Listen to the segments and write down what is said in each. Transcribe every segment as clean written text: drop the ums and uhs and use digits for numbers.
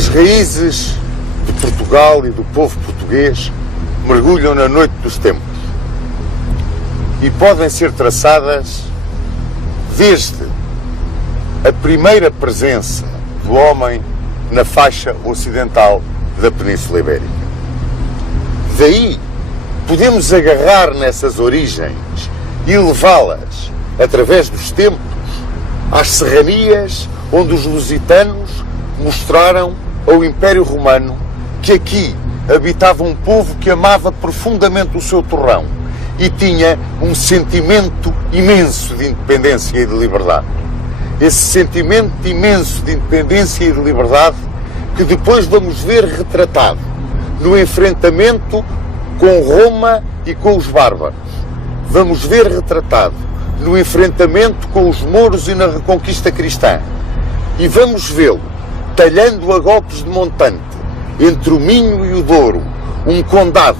As raízes de Portugal e do povo português mergulham na noite dos tempos e podem ser traçadas desde a primeira presença do homem na faixa ocidental da Península Ibérica. Daí podemos agarrar nessas origens e levá-las, através dos tempos, às serranias onde os lusitanos mostraram ao Império Romano que aqui habitava um povo que amava profundamente o seu torrão e tinha um sentimento imenso de independência e de liberdade. Esse sentimento imenso de independência e de liberdade que depois vamos ver retratado no enfrentamento com Roma e com os bárbaros. Vamos ver retratado no enfrentamento com os mouros e na reconquista cristã. E vamos vê-lo talhando a golpes de montante entre o Minho e o Douro, um condado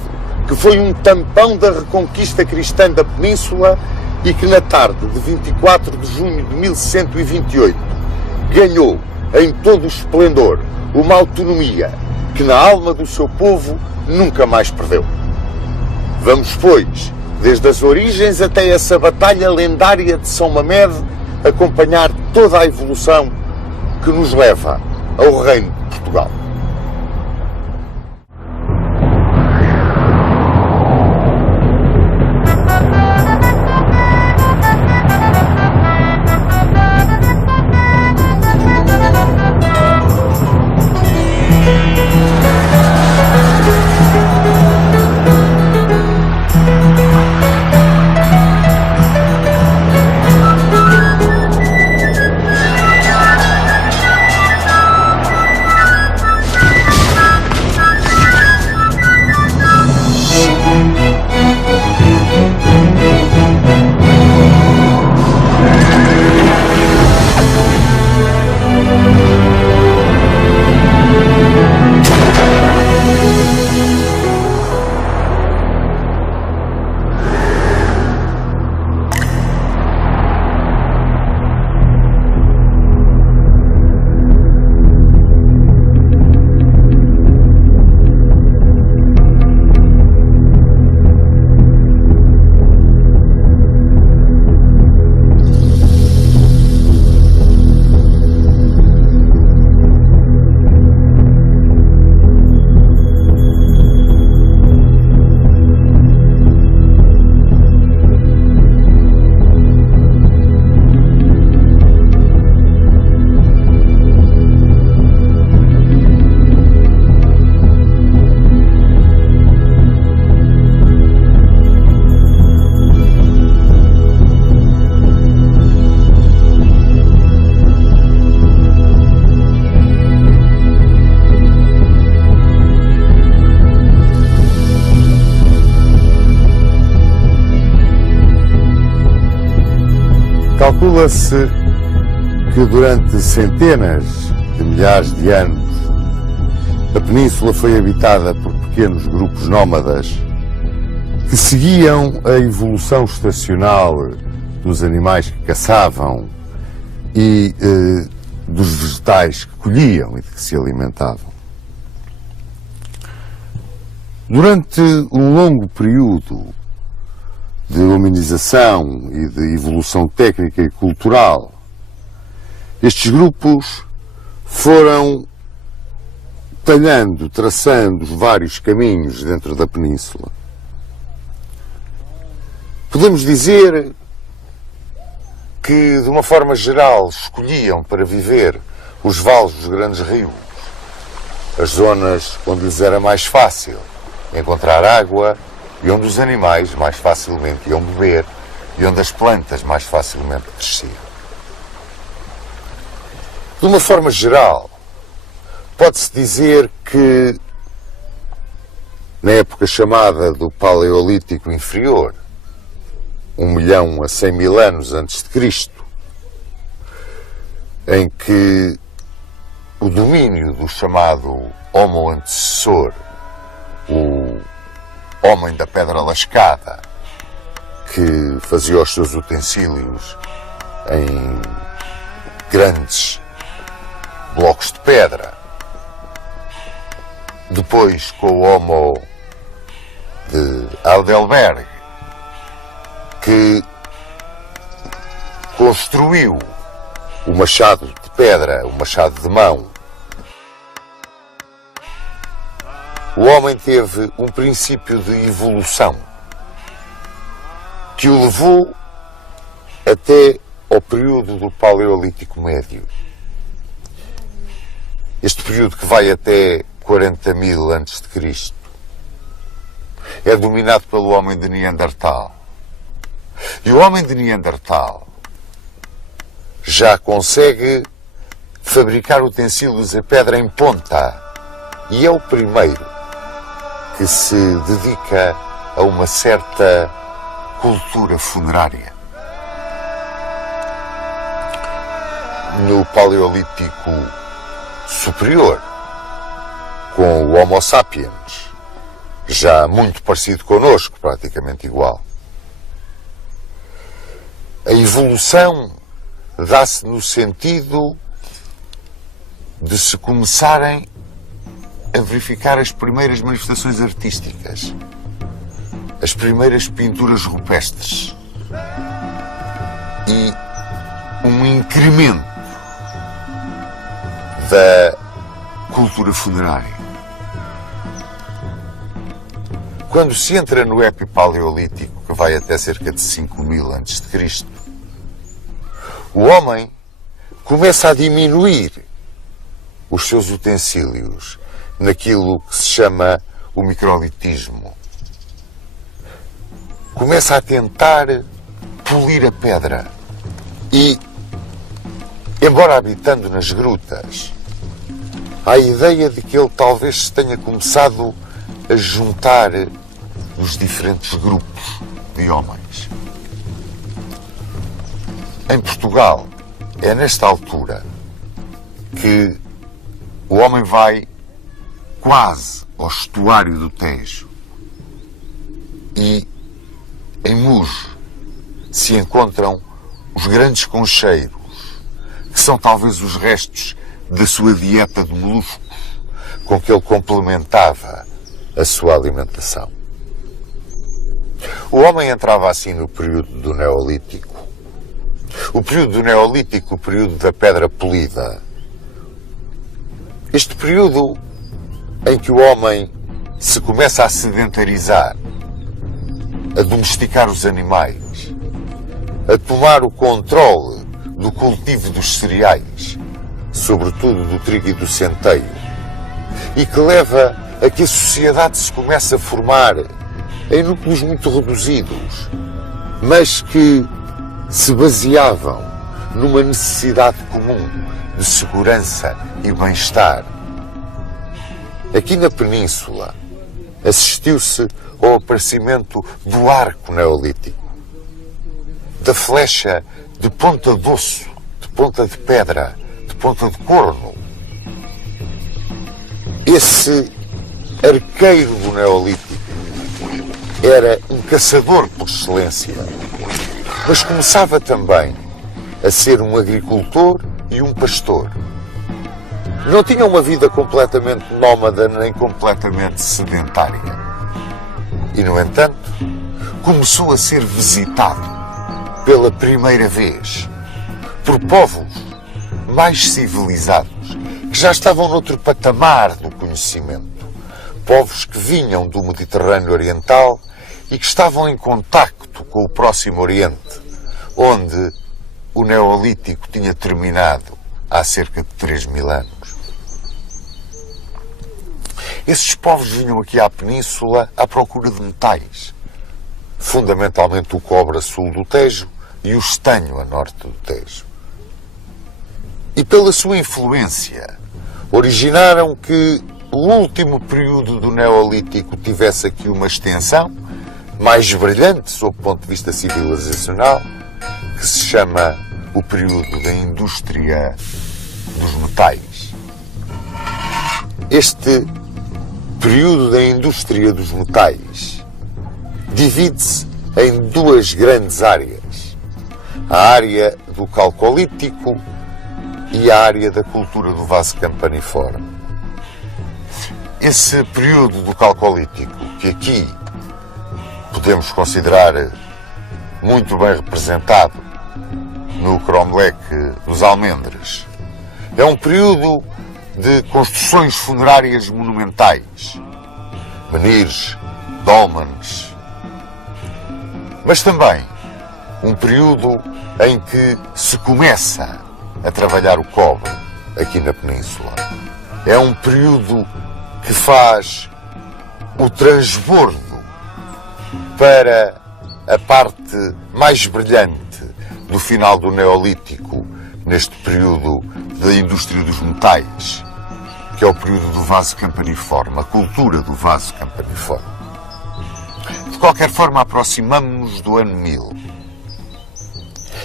que foi um tampão da reconquista cristã da Península e que na tarde de 24 de junho de 1128 ganhou em todo o esplendor uma autonomia que na alma do seu povo nunca mais perdeu. Vamos, pois, desde as origens até essa batalha lendária de São Mamede, acompanhar toda a evolução que nos leva ao Reino de Portugal. Calcula-se que durante centenas de milhares de anos a península foi habitada por pequenos grupos nómadas que seguiam a evolução estacional dos animais que caçavam e dos vegetais que colhiam e de que se alimentavam. Durante um longo período de hominização e de evolução técnica e cultural, estes grupos foram talhando, traçando vários caminhos dentro da península. Podemos dizer que, de uma forma geral, escolhiam para viver os vales dos grandes rios, as zonas onde lhes era mais fácil encontrar água e onde os animais mais facilmente iam beber e onde as plantas mais facilmente cresciam. De uma forma geral, pode-se dizer que, na época chamada do Paleolítico Inferior, 1 milhão a 100 mil anos antes de Cristo, em que o domínio do chamado Homo antecessor, o homem da pedra lascada, que fazia os seus utensílios em grandes blocos de pedra depois com o Homo de Heidelberg, que construiu o machado de pedra, o machado de mão. O homem teve um princípio de evolução que o levou até ao período do Paleolítico Médio. Este período que vai até 40.000 a.C. é dominado pelo homem de Neandertal. E o homem de Neandertal já consegue fabricar utensílios a pedra em ponta e é o primeiro que se dedica a uma certa cultura funerária. No Paleolítico Superior, com o Homo sapiens, já muito parecido connosco, praticamente igual, a evolução dá-se no sentido de se começarem a verificar as primeiras manifestações artísticas, as primeiras pinturas rupestres e um incremento da cultura funerária. Quando se entra no epipaleolítico, que vai até cerca de 5.000 a.C., o homem começa a diminuir os seus utensílios naquilo que se chama o microlitismo. Começa a tentar polir a pedra e, embora habitando nas grutas, há a ideia de que ele talvez se tenha começado a juntar os diferentes grupos de homens. Em Portugal, é nesta altura que o homem vai quase ao estuário do Tejo e em Muge se encontram os grandes concheiros, que são talvez os restos da sua dieta de moluscos com que ele complementava a sua alimentação. O homem entrava assim no período do Neolítico. O período do Neolítico, o período da pedra polida. Este período em que o homem se começa a sedentarizar, a domesticar os animais, a tomar o controle do cultivo dos cereais, sobretudo do trigo e do centeio, e que leva a que a sociedade se comece a formar em núcleos muito reduzidos, mas que se baseavam numa necessidade comum de segurança e bem-estar. Aqui na Península assistiu-se ao aparecimento do arco neolítico, da flecha de ponta de osso, de ponta de pedra, de ponta de corno. Esse arqueiro do Neolítico era um caçador por excelência, mas começava também a ser um agricultor e um pastor. Não tinha uma vida completamente nómada nem completamente sedentária. E, no entanto, começou a ser visitado pela primeira vez por povos mais civilizados, que já estavam noutro patamar do conhecimento. Povos que vinham do Mediterrâneo Oriental e que estavam em contacto com o Próximo Oriente, onde o Neolítico tinha terminado há cerca de 3.000 anos. Esses povos vinham aqui à Península à procura de metais, fundamentalmente o cobre a sul do Tejo e o estanho a norte do Tejo. E pela sua influência, originaram que o último período do Neolítico tivesse aqui uma extensão mais brilhante sob o ponto de vista civilizacional, que se chama o período da indústria dos metais. Este período da indústria dos metais divide-se em duas grandes áreas: a área do Calcolítico e a área da cultura do vaso campaniforme. esse período do Calcolítico, que aqui podemos considerar muito bem representado no cromlech dos Almendres, é um período de construções funerárias monumentais, menires, dólmenes, mas também um período em que se começa a trabalhar o cobre aqui na Península. É um período que faz o transbordo para a parte mais brilhante do final do Neolítico, neste período da indústria dos metais, que é o período do vaso campaniforme, a cultura do vaso campaniforme. De qualquer forma, aproximamos-nos do ano 1000.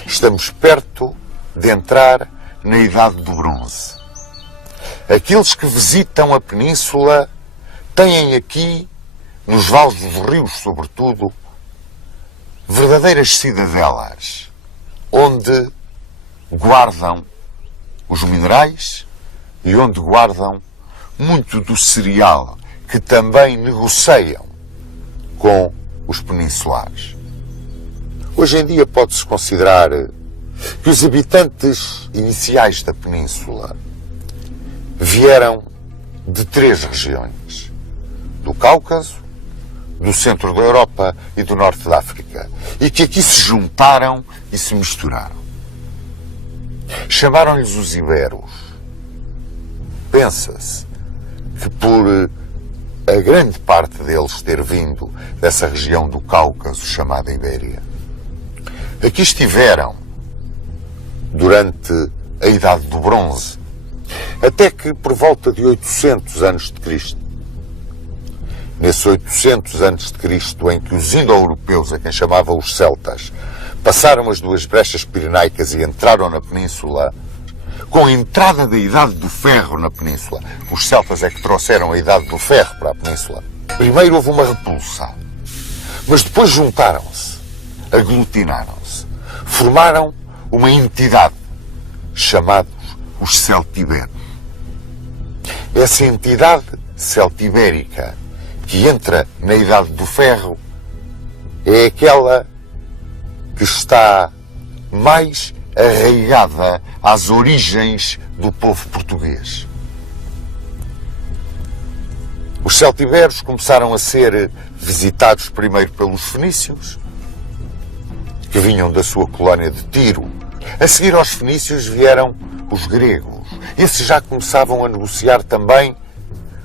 Estamos perto de entrar na Idade do Bronze. Aqueles que visitam a Península têm aqui, nos vales dos rios sobretudo, verdadeiras cidadelas, onde guardam os minerais e onde guardam muito do cereal que também negociam com os peninsulares. Hoje em dia pode-se considerar que os habitantes iniciais da Península vieram de 3 regiões: do Cáucaso, do centro da Europa e do norte da África, e que aqui se juntaram e se misturaram. Chamaram-lhes os iberos. Pensa-se que por a grande parte deles ter vindo dessa região do Cáucaso chamada Ibéria, aqui estiveram durante a Idade do Bronze, até que por volta de 800 a.C., nesses 800 a.C. em que os indo-europeus, a quem chamavam os celtas, passaram as 2 brechas pirenaicas e entraram na Península, com a entrada da Idade do Ferro na Península, os celtas é que trouxeram a Idade do Ferro para a Península. Primeiro houve uma repulsa, mas depois juntaram-se, aglutinaram-se, formaram uma entidade, chamados os celtiberos. Essa entidade celtibérica que entra na Idade do Ferro é aquela que está mais arraigada às origens do povo português. Os celtiberos começaram a ser visitados primeiro pelos fenícios, que vinham da sua colónia de Tiro. A seguir aos fenícios vieram os gregos. Esses já começavam a negociar também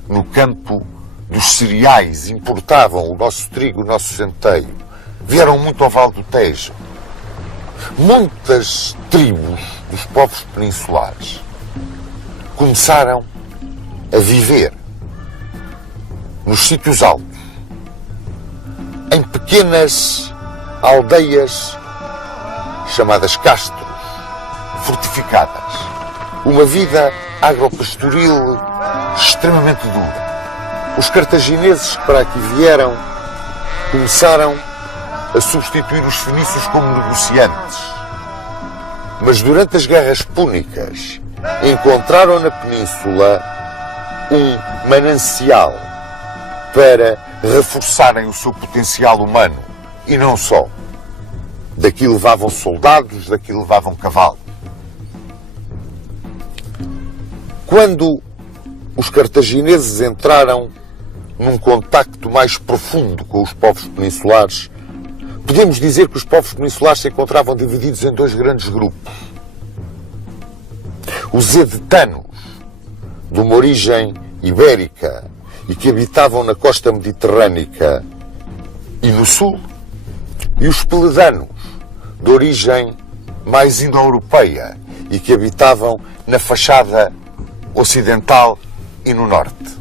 no campo dos cereais, importavam o nosso trigo, o nosso centeio. Vieram muito ao Vale do Tejo. Muitas tribos dos povos peninsulares começaram a viver nos sítios altos, em pequenas aldeias chamadas castros, fortificadas. Uma vida agropastoril extremamente dura. Os cartagineses que para aqui vieram começaram a substituir os fenícios como negociantes. Mas durante as guerras púnicas encontraram na Península um manancial para reforçarem o seu potencial humano. E não só. Daqui levavam soldados, daqui levavam cavalos. Quando os cartagineses entraram num contacto mais profundo com os povos peninsulares, podemos dizer que os povos peninsulares se encontravam divididos em 2 grandes grupos. Os edetanos, de uma origem ibérica e que habitavam na costa mediterrânica e no sul, e os peledanos, de origem mais indo-europeia e que habitavam na fachada ocidental e no norte.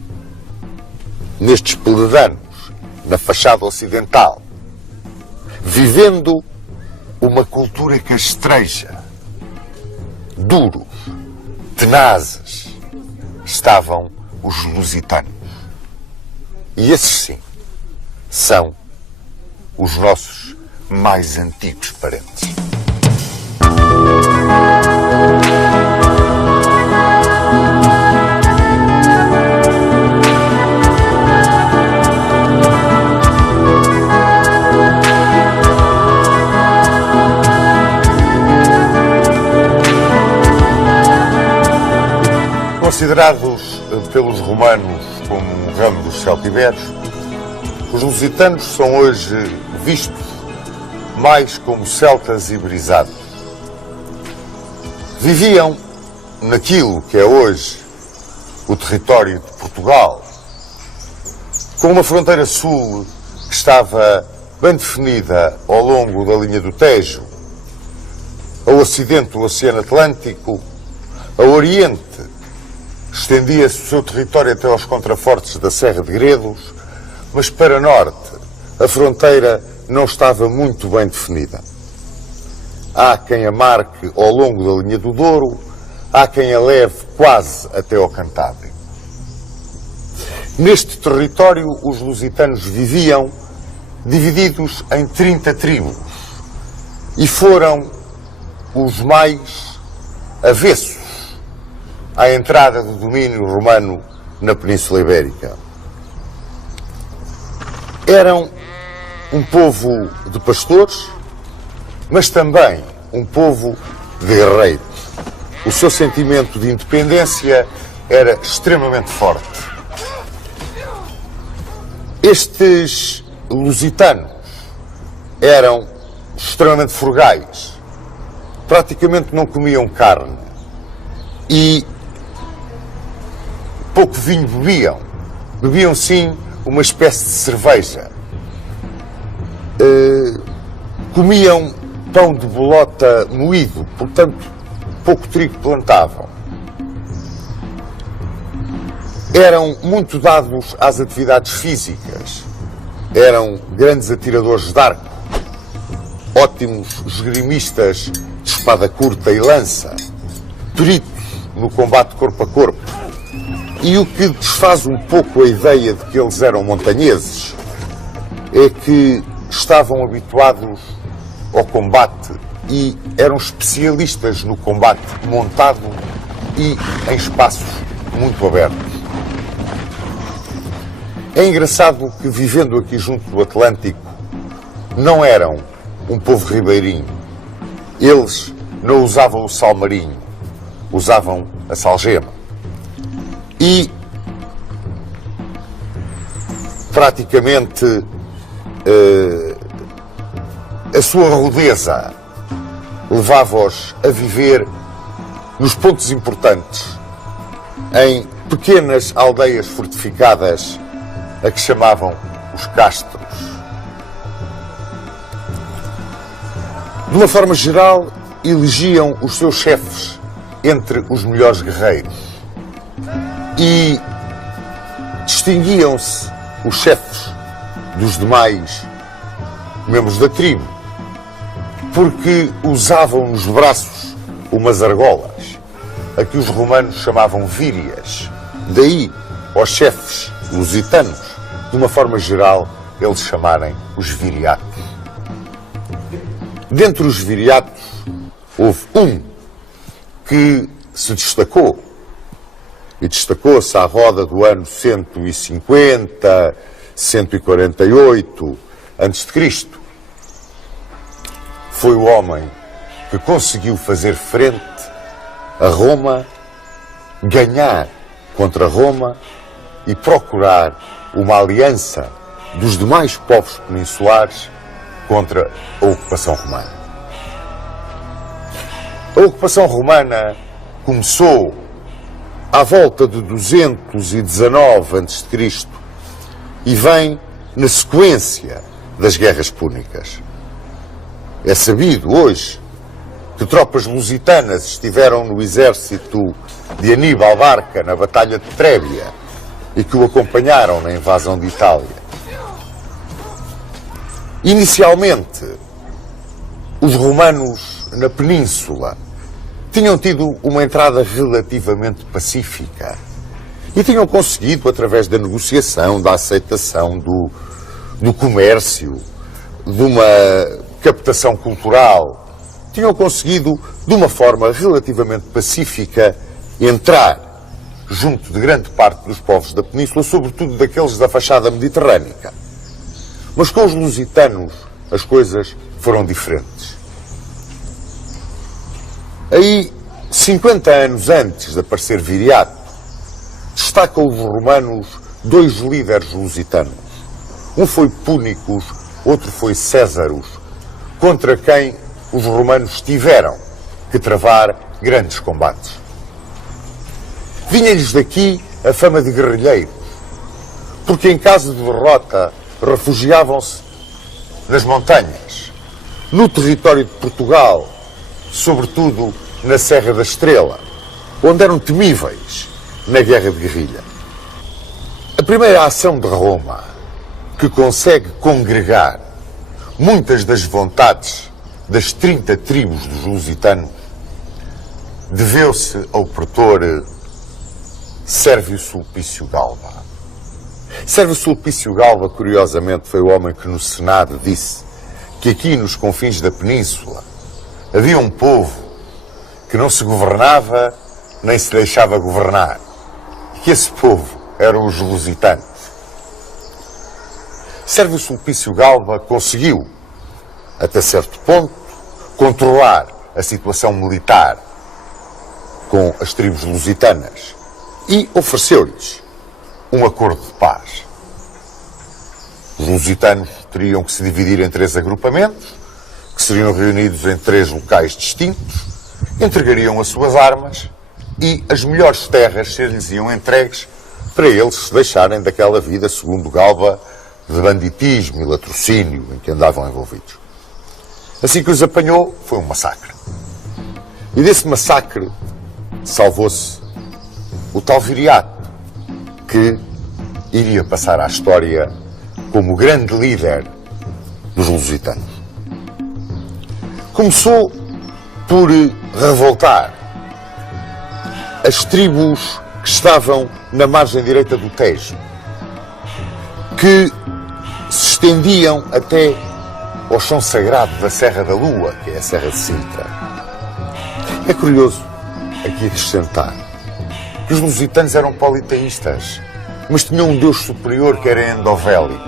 Nestes peledanos, na fachada ocidental, vivendo uma cultura castreja, duros, tenazes, estavam os lusitanos. E esses sim, são os nossos mais antigos parentes. Considerados pelos romanos como um ramo dos celtibérios, os lusitanos são hoje vistos mais como celtas iberizados. Viviam naquilo que é hoje o território de Portugal, com uma fronteira sul que estava bem definida ao longo da linha do Tejo, ao ocidente do Oceano Atlântico, ao oriente estendia-se o seu território até aos contrafortes da Serra de Gredos, mas para norte a fronteira não estava muito bem definida. Há quem a marque ao longo da linha do Douro, há quem a leve quase até ao Cantábrico. Neste território os lusitanos viviam divididos em 30 tribos e foram os mais avessos à entrada do domínio romano na Península Ibérica. Eram um povo de pastores, mas também um povo de guerreiros. O seu sentimento de independência era extremamente forte. Estes lusitanos eram extremamente frugais, praticamente não comiam carne e pouco vinho bebiam. Bebiam sim uma espécie de cerveja. Comiam pão de bolota moído, portanto pouco trigo plantavam. Eram muito dados às atividades físicas. Eram grandes atiradores de arco, ótimos esgrimistas de espada curta e lança, peritos no combate corpo a corpo. E o que desfaz um pouco a ideia de que eles eram montanheses é que estavam habituados ao combate e eram especialistas no combate montado e em espaços muito abertos. É engraçado que, vivendo aqui junto do Atlântico, não eram um povo ribeirinho. Eles não usavam o salmarinho, usavam a salgema. E, praticamente, a sua rudeza levava-os a viver nos pontos importantes, em pequenas aldeias fortificadas, a que chamavam os castros. De uma forma geral, elegiam os seus chefes entre os melhores guerreiros e distinguiam-se os chefes dos demais membros da tribo porque usavam nos braços umas argolas, a que os romanos chamavam vírias. Daí, aos chefes lusitanos, de uma forma geral, eles chamarem os viriatos. Dentre os viriatos, houve um que se destacou, e destacou-se à roda do ano 150, 148 a.C. Foi o homem que conseguiu fazer frente a Roma, ganhar contra Roma e procurar uma aliança dos demais povos peninsulares contra a ocupação romana. A ocupação romana começou à volta de 219 a.C. e vem na sequência das guerras púnicas. É sabido hoje que tropas lusitanas estiveram no exército de Aníbal Barca na Batalha de Trébia e que o acompanharam na invasão de Itália. Inicialmente, os romanos na península tinham tido uma entrada relativamente pacífica e tinham conseguido, através da negociação, da aceitação do comércio, de uma captação cultural, tinham conseguido, de uma forma relativamente pacífica, entrar junto de grande parte dos povos da península, sobretudo daqueles da fachada mediterrânica. Mas com os lusitanos as coisas foram diferentes. Aí, 50 anos antes de aparecer Viriato, ataca os romanos dois líderes lusitanos. Um foi Púnicos, outro foi Césaros, contra quem os romanos tiveram que travar grandes combates. Vinha-lhes daqui a fama de guerrilheiros, porque em caso de derrota refugiavam-se nas montanhas, no território de Portugal, sobretudo na Serra da Estrela, onde eram temíveis na guerra de guerrilha. A primeira ação de Roma, que consegue congregar muitas das vontades das 30 tribos dos lusitanos, deveu-se ao pretor Sérvio Sulpício Galba. Sérvio Sulpício Galba, curiosamente, foi o homem que no Senado disse que aqui nos confins da península havia um povo que não se governava nem se deixava governar. E que esse povo eram os lusitanos. Sérvio Sulpício Galba conseguiu, até certo ponto, controlar a situação militar com as tribos lusitanas e ofereceu-lhes um acordo de paz. Os lusitanos teriam que se dividir em 3 agrupamentos, que seriam reunidos em 3 locais distintos, entregariam as suas armas e as melhores terras ser-lhes iam entregues para eles se deixarem daquela vida, segundo Galba, de banditismo e latrocínio em que andavam envolvidos. Assim que os apanhou, foi um massacre. E desse massacre salvou-se o tal Viriato, que iria passar à história como o grande líder dos lusitanos. Começou por revoltar as tribos que estavam na margem direita do Tejo, que se estendiam até ao chão sagrado da Serra da Lua, que é a Serra de Sintra. É curioso aqui acrescentar que os lusitanos eram politeístas, mas tinham um deus superior que era Endovélico.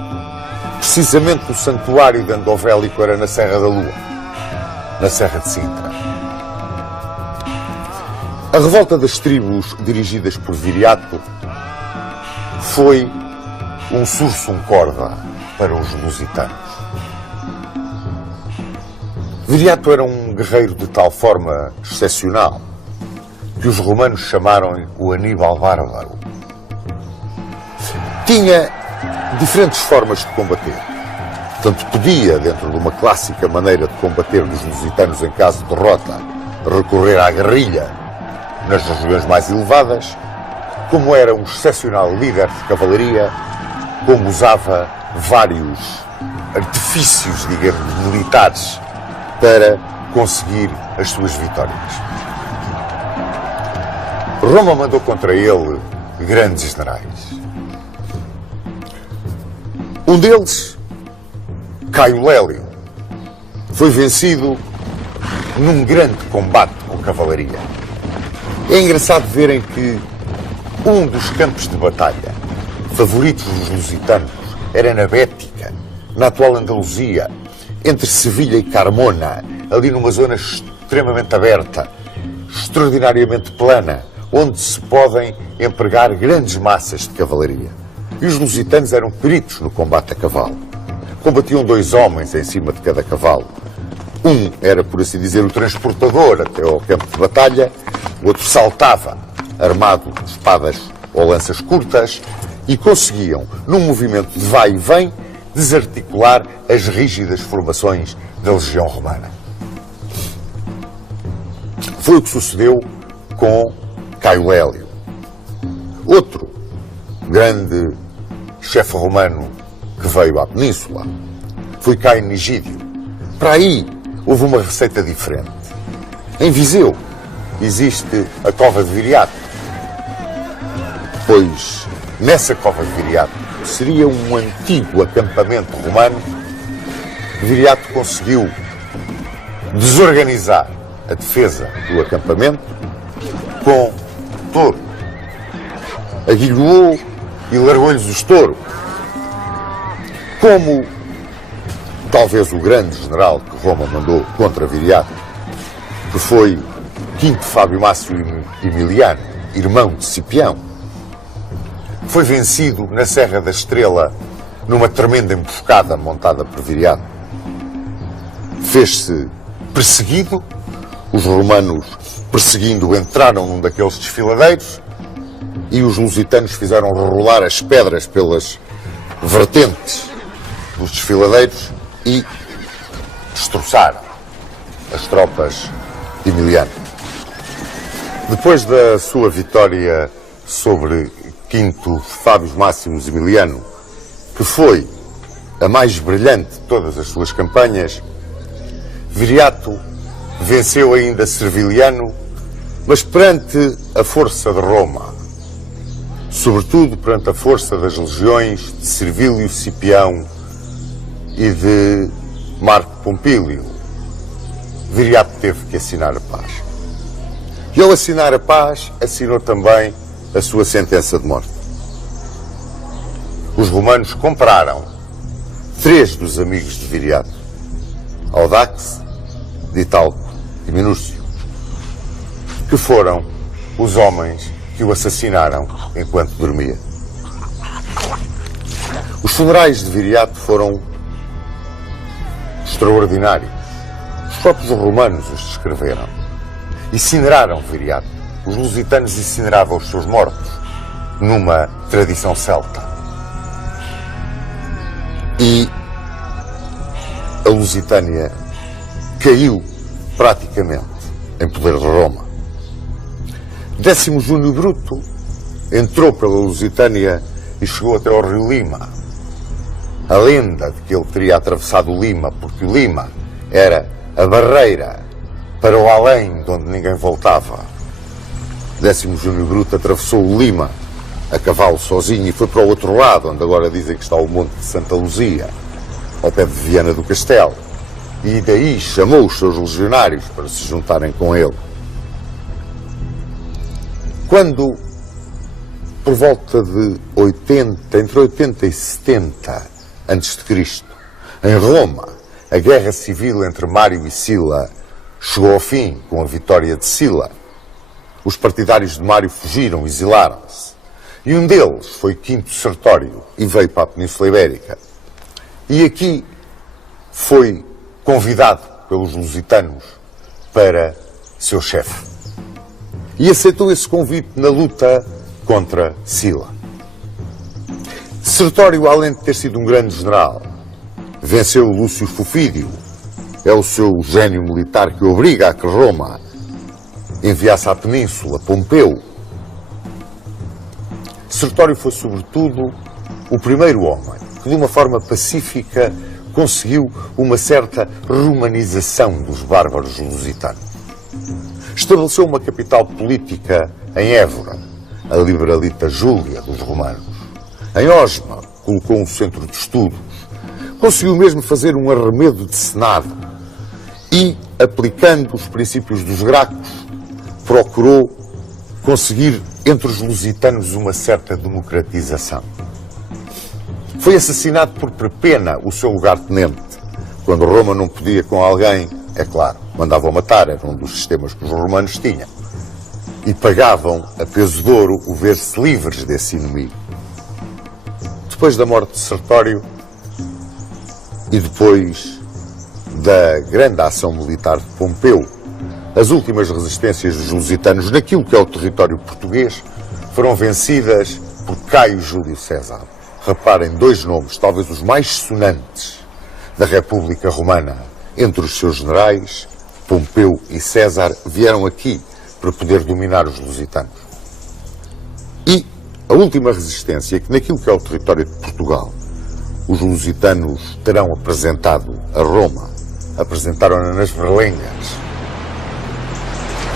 Precisamente o santuário de Endovélico era na Serra da Lua, na Serra de Sintra. A revolta das tribos dirigidas por Viriato foi um sursum corda para os lusitanos. Viriato era um guerreiro de tal forma excepcional que os romanos chamaram-lhe o Aníbal Bárbaro. Tinha diferentes formas de combater. Portanto, podia, dentro de uma clássica maneira de combater dos lusitanos em caso de derrota, recorrer à guerrilha nas regiões mais elevadas, como era um excepcional líder de cavalaria, como usava vários artifícios, digamos, militares para conseguir as suas vitórias. Roma mandou contra ele grandes generais. Um deles, Caio Lélio, foi vencido num grande combate com cavalaria. É engraçado verem que um dos campos de batalha favoritos dos lusitanos era na Bética, na atual Andaluzia, entre Sevilha e Carmona, ali numa zona extremamente aberta, extraordinariamente plana, onde se podem empregar grandes massas de cavalaria. E os lusitanos eram peritos no combate a cavalo. Combatiam 2 homens em cima de cada cavalo. Um era, por assim dizer, o transportador até ao campo de batalha, o outro saltava, armado de espadas ou lanças curtas, e conseguiam, num movimento de vai e vem, desarticular as rígidas formações da legião romana. Foi o que sucedeu com Caio Lélio. Outro grande chefe romano que veio à península foi Caio Nigídio. Para aí houve uma receita diferente. Em Viseu existe a Cova de Viriato, pois nessa Cova de Viriato seria um antigo acampamento romano. Viriato conseguiu desorganizar a defesa do acampamento com touro. Aguilhoou e largou-lhes o estouro. Como talvez o grande general que Roma mandou contra Viriato, que foi Quinto Fábio Mácio Emiliano, irmão de Cipião, foi vencido na Serra da Estrela numa tremenda emboscada montada por Viriato. Fez-se perseguido, os romanos, perseguindo, entraram num daqueles desfiladeiros e os lusitanos fizeram rolar as pedras pelas vertentes dos desfiladeiros e destroçaram as tropas de Emiliano. Depois da sua vitória sobre Quinto Fábio Máximos Emiliano, que foi a mais brilhante de todas as suas campanhas, Viriato venceu ainda Serviliano, mas perante a força de Roma, sobretudo perante a força das legiões de Servílio Cipião e de Marco Pompílio, Viriato teve que assinar a paz. E ao assinar a paz, assinou também a sua sentença de morte. Os romanos compraram 3 dos amigos de Viriato, Audax, Ditalco e Minúcio, que foram os homens que o assassinaram enquanto dormia. Os funerais de Viriato foram extraordinários. Os próprios romanos os descreveram. Incineraram Viriato. Os lusitanos incineravam os seus mortos numa tradição celta. E a Lusitânia caiu praticamente em poder de Roma. Décimo Júnior Bruto entrou pela Lusitânia e chegou até ao rio Lima. A lenda de que ele teria atravessado o Lima, porque o Lima era a barreira para o além de onde ninguém voltava. Décimo Júnior Bruto atravessou o Lima a cavalo sozinho e foi para o outro lado, onde agora dizem que está o Monte de Santa Luzia, ao pé de Viana do Castelo. E daí chamou os seus legionários para se juntarem com ele. Quando, por volta de 80, entre 80 e 70 a.C., em Roma, a guerra civil entre Mário e Sila chegou ao fim com a vitória de Sila, os partidários de Mário fugiram, exilaram-se. E um deles foi Quinto Sertório e veio para a Península Ibérica. E aqui foi convidado pelos lusitanos para seu chefe. E aceitou esse convite na luta contra Sila. Sertório, além de ter sido um grande general, venceu Lúcio Fufídio. É o seu gênio militar que obriga a que Roma enviasse à Península Pompeu. Sertório foi, sobretudo, o primeiro homem que, de uma forma pacífica, conseguiu uma certa romanização dos bárbaros lusitanos. Estabeleceu uma capital política em Évora, a Liberalita Júlia dos romanos. Em Osma, colocou um centro de estudos. Conseguiu mesmo fazer um arremedo de Senado e, aplicando os princípios dos Gracos, procurou conseguir entre os lusitanos uma certa democratização. Foi assassinado por Perpena, o seu lugartenente. Quando Roma não podia com alguém, é claro, mandavam matar, era um dos sistemas que os romanos tinham. E pagavam a peso de ouro o ver-se livres desse inimigo. Depois da morte de Sertório e depois da grande ação militar de Pompeu, as últimas resistências dos lusitanos naquilo que é o território português foram vencidas por Caio Júlio César. Reparem, 2 nomes, talvez os mais sonantes da República Romana. Entre os seus generais, Pompeu e César, vieram aqui para poder dominar os lusitanos. E a última resistência, que naquilo que é o território de Portugal, os lusitanos terão apresentado a Roma, apresentaram-na nas Berlengas.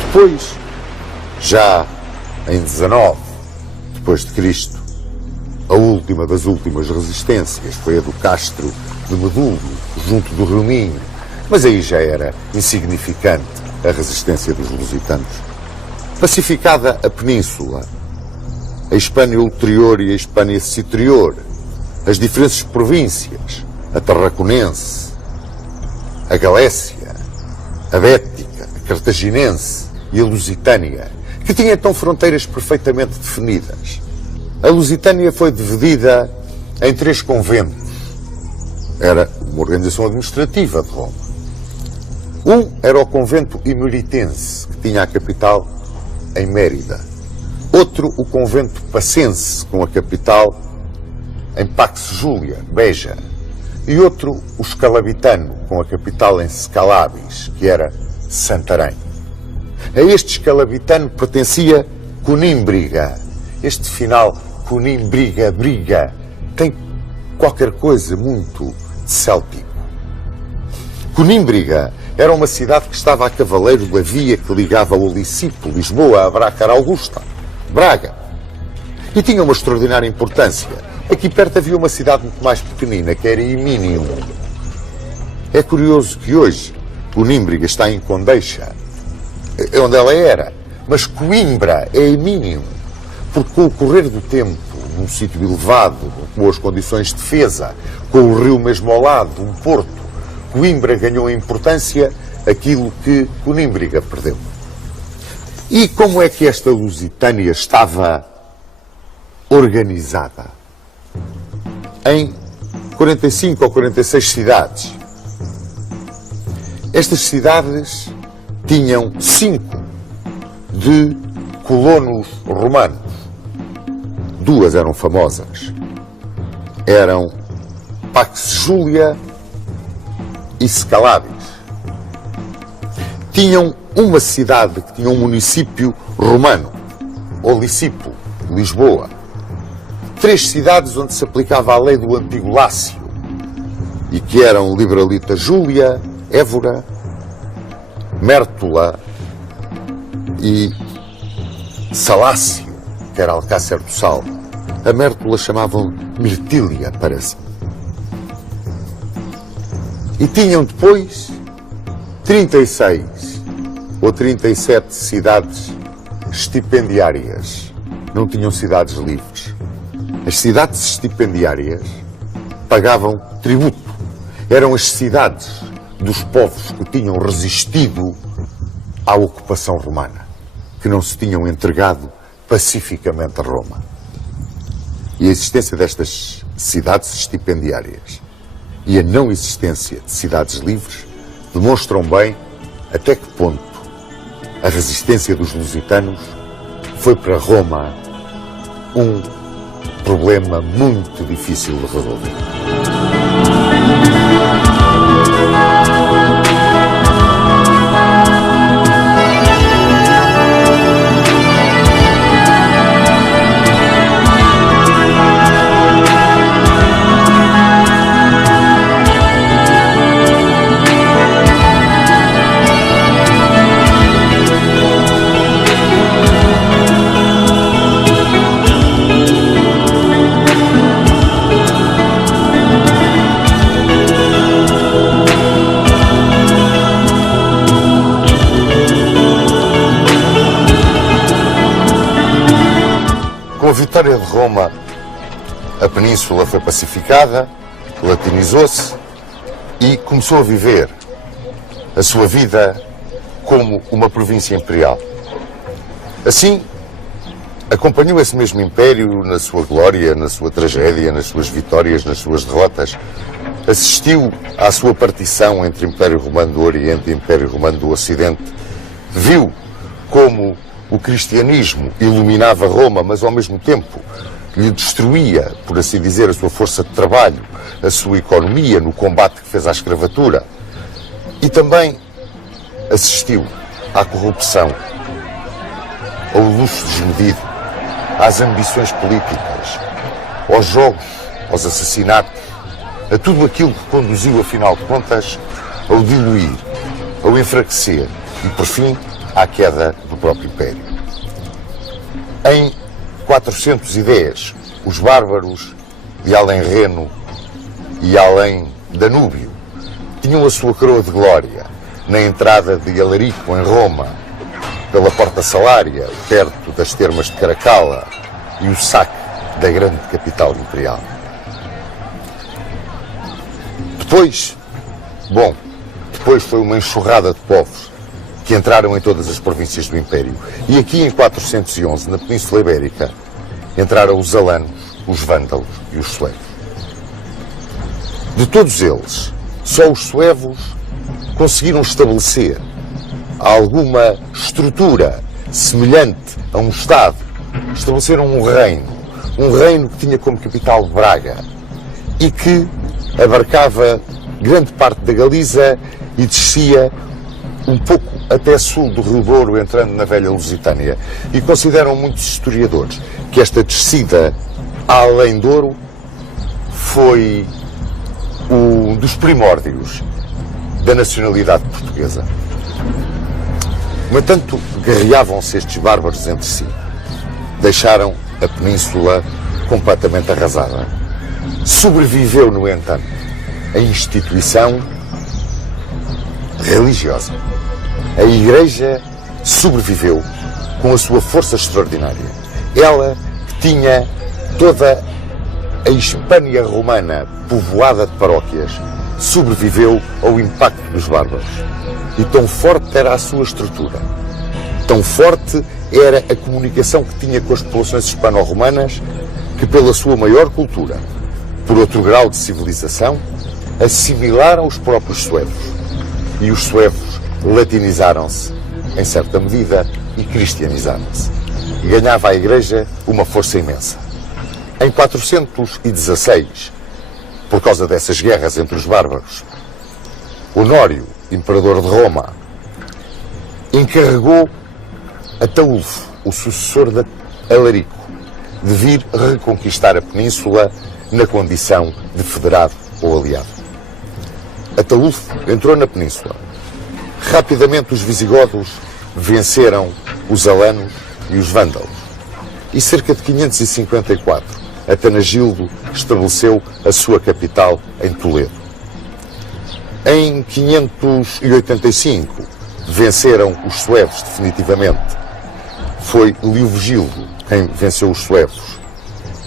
Depois, já em 19 depois de Cristo, a última das últimas resistências foi a do Castro de Medulo, junto do Rio Minho, mas aí já era insignificante a resistência dos lusitanos. Pacificada a península, a Hispânia Ulterior e a Hispânia Citerior, as diferentes províncias, a Tarraconense, a Galécia, a Bética, a Cartaginense e a Lusitânia, que tinham então fronteiras perfeitamente definidas. A Lusitânia foi dividida em 3 conventos. Era uma organização administrativa de Roma. Um era o convento emeritense, que tinha a capital em Mérida. Outro, o convento pacense, com a capital em Pax Julia, Beja. E outro, o escalabitano, com a capital em Scalabis, que era Santarém. A este escalabitano pertencia Conímbriga. Este final, Conímbriga, briga, tem qualquer coisa muito céltico. Conímbriga era uma cidade que estava a cavaleiro da via que ligava o Licipo, Lisboa, a Brácara Augusta, Braga. E tinha uma extraordinária importância. Aqui perto havia uma cidade muito mais pequenina, que era Iminium. É curioso que hoje Conímbriga está em Condeixa, é onde ela era, mas Coimbra é Iminium, porque com o correr do tempo, num sítio elevado, com boas condições de defesa, com o rio mesmo ao lado, um porto, Coimbra ganhou em importância aquilo que Conímbriga perdeu. E como é que esta Lusitânia estava organizada? Em 45 ou 46 cidades. Estas cidades tinham 5 de colonos romanos. 2 eram famosas. Eram Pax Julia e Scalabis. Tinham uma cidade que tinha um município romano, ou Licipo, Lisboa. 3 cidades onde se aplicava a lei do antigo Lácio, e que eram Libralita Júlia, Évora, Mértola e Salácio, que era Alcácer do Sal. A Mértola chamavam Mirtília, parece-me. E tinham depois 36 ou 37 cidades estipendiárias. Não tinham cidades livres. As cidades estipendiárias pagavam tributo. Eram as cidades dos povos que tinham resistido à ocupação romana, que não se tinham entregado pacificamente a Roma. E a existência destas cidades estipendiárias e a não existência de cidades livres demonstram bem até que ponto a resistência dos lusitanos foi para Roma um problema muito difícil de resolver. Com a vitória de Roma, a península foi pacificada, latinizou-se e começou a viver a sua vida como uma província imperial. Assim, acompanhou esse mesmo império na sua glória, na sua tragédia, nas suas vitórias, nas suas derrotas. Assistiu à sua partição entre Império Romano do Oriente e Império Romano do Ocidente. Viu como o cristianismo iluminava Roma, mas ao mesmo tempo lhe destruía, por assim dizer, a sua força de trabalho, a sua economia no combate que fez à escravatura. E também assistiu à corrupção, ao luxo desmedido, às ambições políticas, aos jogos, aos assassinatos, a tudo aquilo que conduziu, afinal de contas, ao diluir, ao enfraquecer e, por fim, à queda do próprio Império. Em 410, os bárbaros de além Reno e além Danúbio tinham a sua coroa de glória na entrada de Alarico, em Roma, pela Porta Salária, perto das termas de Caracalla, e o saque da grande capital imperial. Depois foi uma enxurrada de povos que entraram em todas as províncias do Império. E aqui em 411, na Península Ibérica, entraram os alanos, os vândalos e os suevos. De todos eles, só os suevos conseguiram estabelecer alguma estrutura semelhante a um Estado. Estabeleceram um reino que tinha como capital Braga e que abarcava grande parte da Galiza e descia um pouco até sul do Rio Douro, entrando na velha Lusitânia. E consideram muitos historiadores que esta descida além Douro foi um dos primórdios da nacionalidade portuguesa. No entanto, guerreavam-se estes bárbaros entre si. Deixaram a península completamente arrasada. Sobreviveu, no entanto, a instituição religiosa. A Igreja sobreviveu com a sua força extraordinária. Ela que tinha toda a Hispânia romana povoada de paróquias, sobreviveu ao impacto dos bárbaros. E tão forte era a sua estrutura, tão forte era a comunicação que tinha com as populações hispano-romanas, que pela sua maior cultura, por outro grau de civilização, assimilaram os próprios suevos. E os suevos latinizaram-se, em certa medida, e cristianizaram-se. E ganhava a Igreja uma força imensa. Em 416, por causa dessas guerras entre os bárbaros, Honório, imperador de Roma, encarregou Ataúlfo, o sucessor de Alarico, de vir reconquistar a península na condição de federado ou aliado. Ataúlfo entrou na península. Rapidamente os visigodos venceram os alanos e os vândalos. E cerca de 554, Atanagildo estabeleceu a sua capital em Toledo. Em 585, venceram os suevos definitivamente. Foi Leovigildo quem venceu os suevos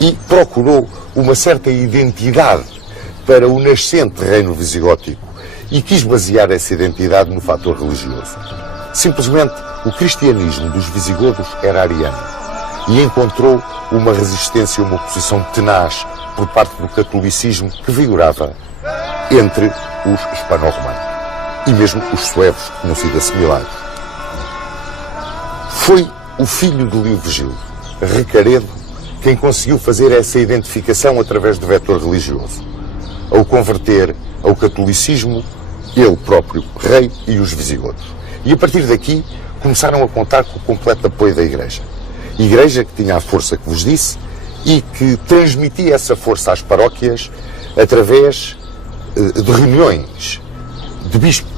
e procurou uma certa identidade para o nascente reino visigótico e quis basear essa identidade no fator religioso. Simplesmente, o cristianismo dos visigodos era ariano e encontrou uma resistência, uma oposição tenaz por parte do catolicismo que vigorava entre os hispano-romanos e mesmo os suevos que tinham sido assimilados. Foi o filho de Leovigildo, Recaredo, quem conseguiu fazer essa identificação através do vetor religioso, ao converter ao catolicismo ele próprio, rei, e os visigodos. E a partir daqui começaram a contar com o completo apoio da Igreja. Igreja que tinha a força que vos disse e que transmitia essa força às paróquias através de reuniões de bispos,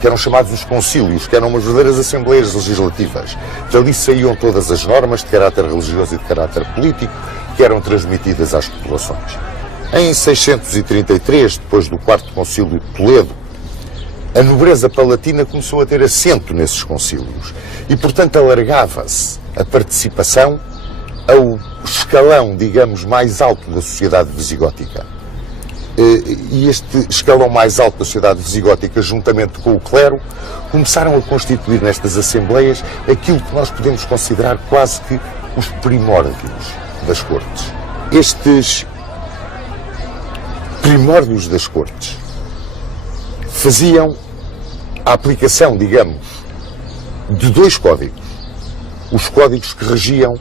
que eram chamados os concílios, que eram umas verdadeiras assembleias legislativas. Dali saíam todas as normas de caráter religioso e de caráter político que eram transmitidas às populações. Em 633, depois do quarto concílio de Toledo, a nobreza palatina começou a ter assento nesses concílios e, portanto, alargava-se a participação ao escalão, digamos, mais alto da sociedade visigótica. E este escalão mais alto da sociedade visigótica, juntamente com o clero, começaram a constituir nestas assembleias aquilo que nós podemos considerar quase que os primórdios das cortes. Estes primórdios das cortes faziam a aplicação, digamos, de dois códigos. Os códigos que regiam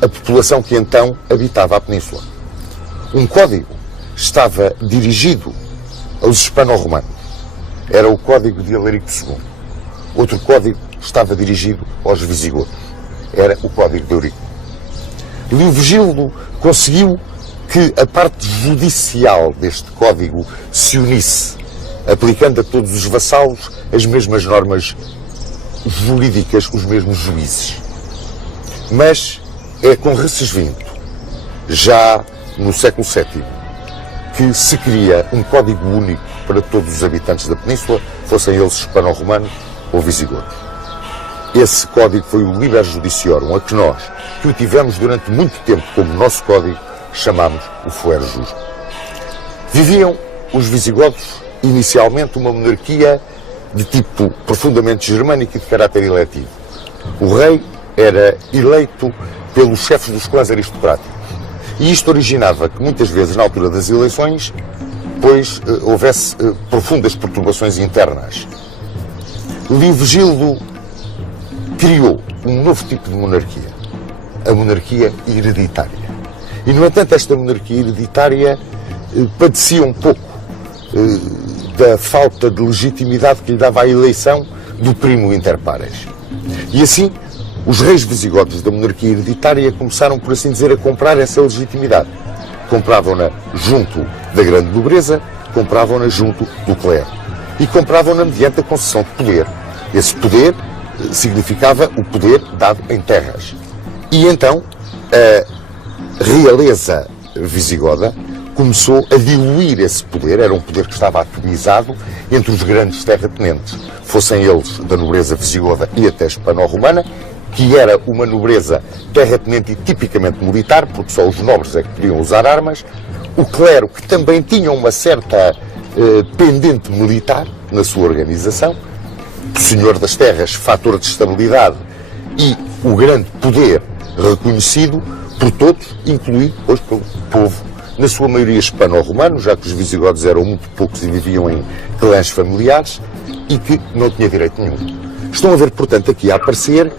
a população que então habitava a península. Um código estava dirigido aos hispano-romanos. Era o Código de Alarico II. Outro código estava dirigido aos visigodos. Era o Código de Eurico. Leovigildo conseguiu que a parte judicial deste código se unisse, aplicando a todos os vassalos as mesmas normas jurídicas, os mesmos juízes. Mas é com Recesvinto, já no século VII, que se cria um código único para todos os habitantes da península, fossem eles hispano-romanos ou visigodos. Esse código foi o Liber Judiciorum, a que nós, que o tivemos durante muito tempo como nosso código, chamamos o Fuero Justo. Viviam os visigodos, inicialmente, uma monarquia de tipo profundamente germânico e de caráter eletivo. O rei era eleito pelos chefes dos clãs aristocráticos. E isto originava que muitas vezes, na altura das eleições, pois houvesse profundas perturbações internas. Leovigildo criou um novo tipo de monarquia, a monarquia hereditária. E, no entanto, esta monarquia hereditária padecia um pouco da falta de legitimidade que lhe dava a eleição do primo inter pares. E assim, os reis visigodos da monarquia hereditária começaram, por assim dizer, a comprar essa legitimidade. Compravam-na junto da grande nobreza, compravam-na junto do clero. E compravam-na mediante a concessão de poder. Esse poder significava o poder dado em terras. E então, a realeza visigoda começou a diluir esse poder, era um poder que estava atomizado entre os grandes terratenentes, fossem eles da nobreza visigoda e até hispano-romana, que era uma nobreza terratenente e tipicamente militar, porque só os nobres é que podiam usar armas, o clero, que também tinha uma certa pendente militar na sua organização, o senhor das terras, fator de estabilidade, e o grande poder reconhecido por todos, incluído hoje pelo povo, na sua maioria hispano-romano, já que os visigodos eram muito poucos e viviam em clãs familiares, e que não tinha direito nenhum. Estão a ver, portanto, aqui a aparecer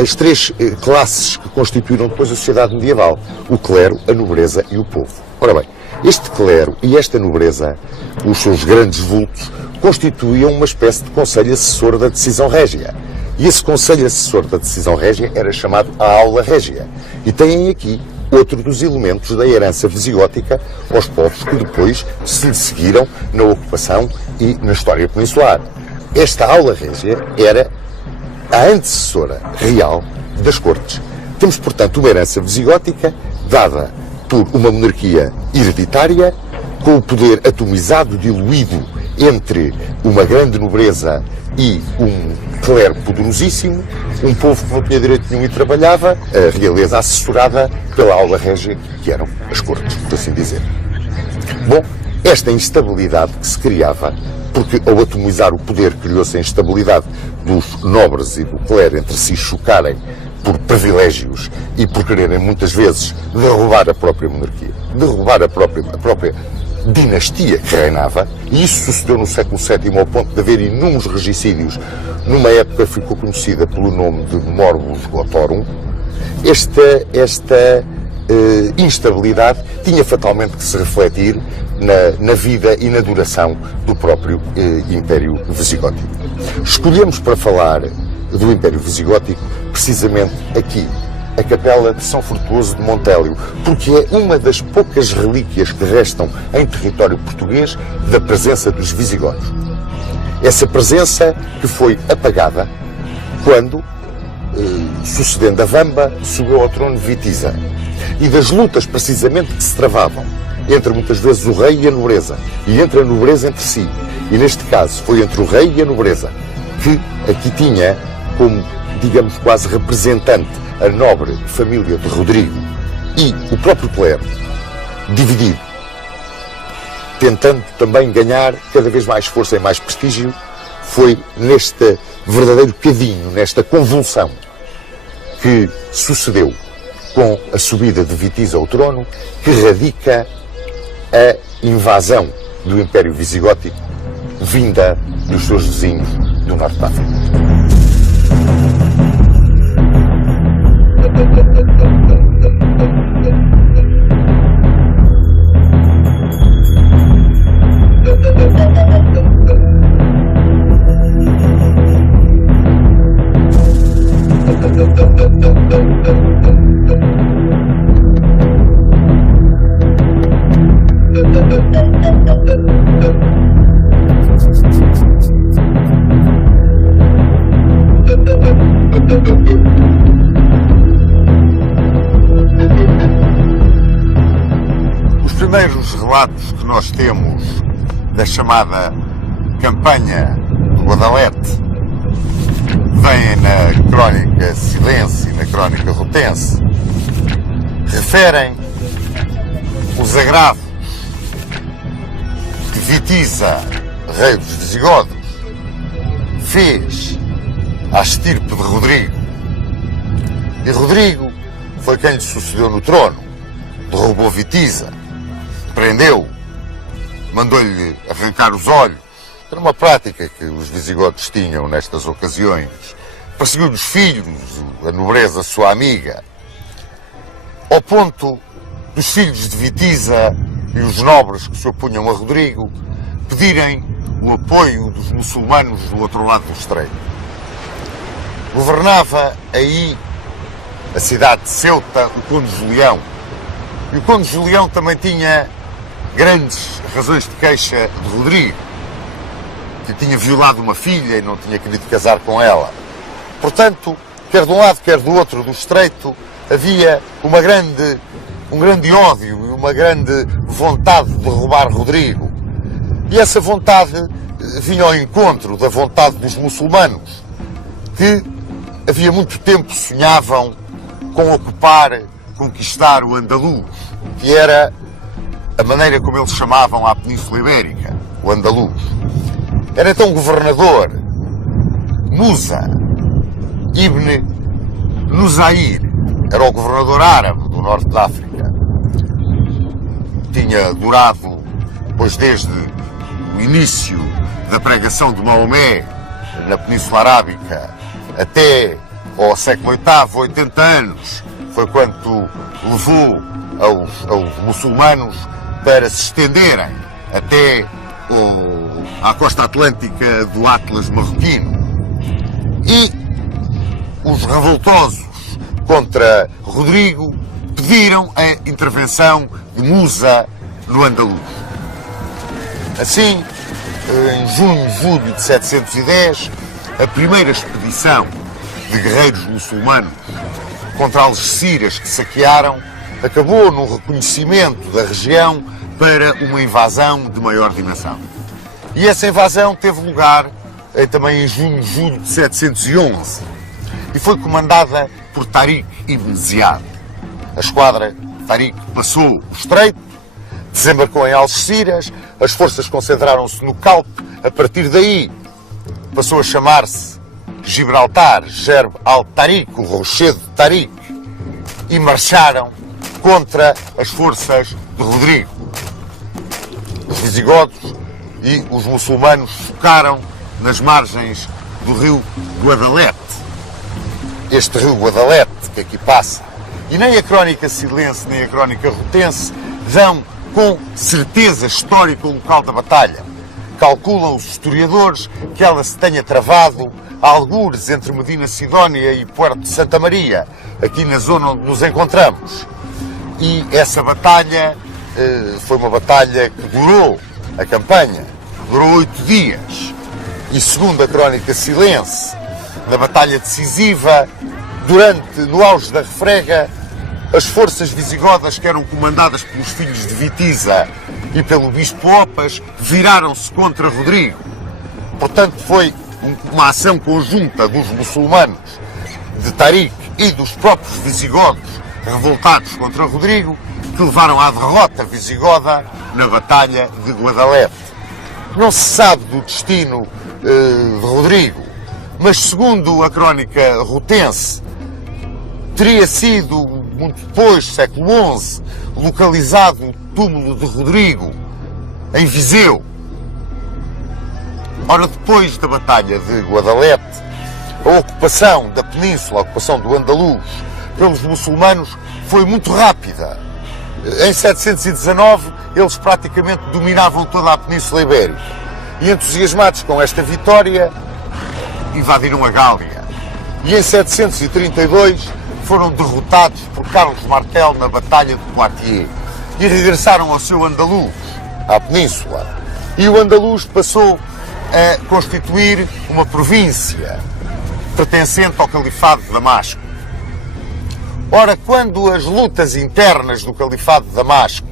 as três classes que constituíram depois a sociedade medieval: o clero, a nobreza e o povo. Ora bem, este clero e esta nobreza, os seus grandes vultos, constituíam uma espécie de conselho assessor da decisão régia. E esse conselho assessor da decisão régia era chamado a aula régia. E têm aqui outro dos elementos da herança visigótica aos povos que depois se lhe seguiram na ocupação e na história peninsular. Esta aula régia era a antecessora real das cortes. Temos, portanto, uma herança visigótica dada por uma monarquia hereditária, com o poder atomizado, diluído entre uma grande nobreza e um clero poderosíssimo, um povo que não tinha direito nenhum e trabalhava, a realeza assessorada pela aula régia, que eram as cortes, por assim dizer. Bom, esta instabilidade que se criava, porque ao atomizar o poder criou-se a instabilidade dos nobres e do clero entre si chocarem por privilégios e por quererem muitas vezes derrubar a própria monarquia, derrubar a própria dinastia que reinava, e isso sucedeu no século VII ao ponto de haver inúmeros regicídios, numa época que ficou conhecida pelo nome de Morbus Gotorum. Esta instabilidade tinha fatalmente que se refletir na vida e na duração do próprio Império Visigótico. Escolhemos para falar do Império Visigótico precisamente aqui, a Capela de São Frutuoso de Montélio, porque é uma das poucas relíquias que restam em território português da presença dos visigodos. Essa presença que foi apagada quando, sucedendo a Vamba, subiu ao trono Witiza. E das lutas precisamente que se travavam entre muitas vezes o rei e a nobreza, e entre a nobreza entre si. E neste caso foi entre o rei e a nobreza, que aqui tinha como, digamos, quase representante a nobre família de Rodrigo e o próprio clero, dividido, tentando também ganhar cada vez mais força e mais prestígio. Foi neste verdadeiro cadinho, nesta convulsão que sucedeu com a subida de Witiza ao trono, que radica a invasão do Império Visigótico vinda dos seus vizinhos do norte da África. Os primeiros relatos que nós temos da chamada campanha do Guadalete vêm na crónica Silêncio e na crónica Rotense. Referem os agravos que Witiza, rei dos visigodos, fez à estirpe de Rodrigo. E Rodrigo foi quem lhe sucedeu no trono, derrubou derrubou Vitiza, prendeu, mandou-lhe arrancar os olhos. Era uma prática que os visigodos tinham nestas ocasiões. Perseguiu-lhe os filhos, a nobreza sua amiga, ao ponto dos filhos de Vitiza e os nobres que se opunham a Rodrigo pedirem o apoio dos muçulmanos do outro lado do estreito. Governava aí a cidade de Ceuta o Conde Julião. E o Conde Julião também tinha grandes razões de queixa de Rodrigo, que tinha violado uma filha e não tinha querido casar com ela. Portanto, quer de um lado, quer do outro do estreito, havia um grande ódio e uma grande vontade de derrubar Rodrigo. E essa vontade vinha ao encontro da vontade dos muçulmanos, que havia muito tempo sonhavam com conquistar o Andaluz, que era a maneira como eles chamavam a Península Ibérica, o Andaluz. Era então o governador Musa ibn Nusair, era o governador árabe do norte da África. Tinha durado, pois desde o início da pregação de Maomé na Península Arábica até ao século VIII, 80 anos, foi quanto levou aos muçulmanos para se estenderem até à costa atlântica do Atlas marroquino. E os revoltosos contra Rodrigo pediram a intervenção de Musa no Andaluz. Assim, em junho de 710, a primeira expedição de guerreiros muçulmanos contra Algeciras que saquearam acabou no reconhecimento da região para uma invasão de maior dimensão. E essa invasão teve lugar também em julho de 711 e foi comandada por Tariq ibn Ziyad. A esquadra Tariq passou o estreito, desembarcou em Algeciras, as forças concentraram-se no Calpe. A partir daí passou a chamar-se Gibraltar, Gerb al-Tariq, o rochedo de Tariq, e marcharam contra as forças de Rodrigo. Os visigodos e os muçulmanos focaram nas margens do rio Guadalete. Este rio Guadalete que aqui passa. E nem a crónica silense nem a crónica rotense dão com certeza histórica o local da batalha. Calculam os historiadores que ela se tenha travado a algures entre Medina Sidónia e Puerto de Santa Maria, aqui na zona onde nos encontramos. E essa batalha foi uma batalha que durou, a campanha, durou 8 dias. E segundo a crónica silense, na batalha decisiva, no auge da refrega, as forças visigodas que eram comandadas pelos filhos de Vitiza e pelo bispo Opas viraram-se contra Rodrigo. Portanto, foi uma ação conjunta dos muçulmanos, de Tariq e dos próprios visigodos revoltados contra Rodrigo, que levaram à derrota visigoda na Batalha de Guadalete. Não se sabe do destino de Rodrigo, mas segundo a crónica rotense, teria sido, muito depois, século XI, localizado o túmulo de Rodrigo em Viseu. Ora, depois da Batalha de Guadalete, a ocupação da península, a ocupação do Andaluz pelos muçulmanos foi muito rápida. Em 719, eles praticamente dominavam toda a Península Ibérica. E entusiasmados com esta vitória, invadiram a Gália. E em 732 foram derrotados por Carlos Martel na Batalha de Poitiers e regressaram ao seu Andaluz, à Península. E o Andaluz passou a constituir uma província pertencente ao Califado de Damasco. Ora, quando as lutas internas do Califado de Damasco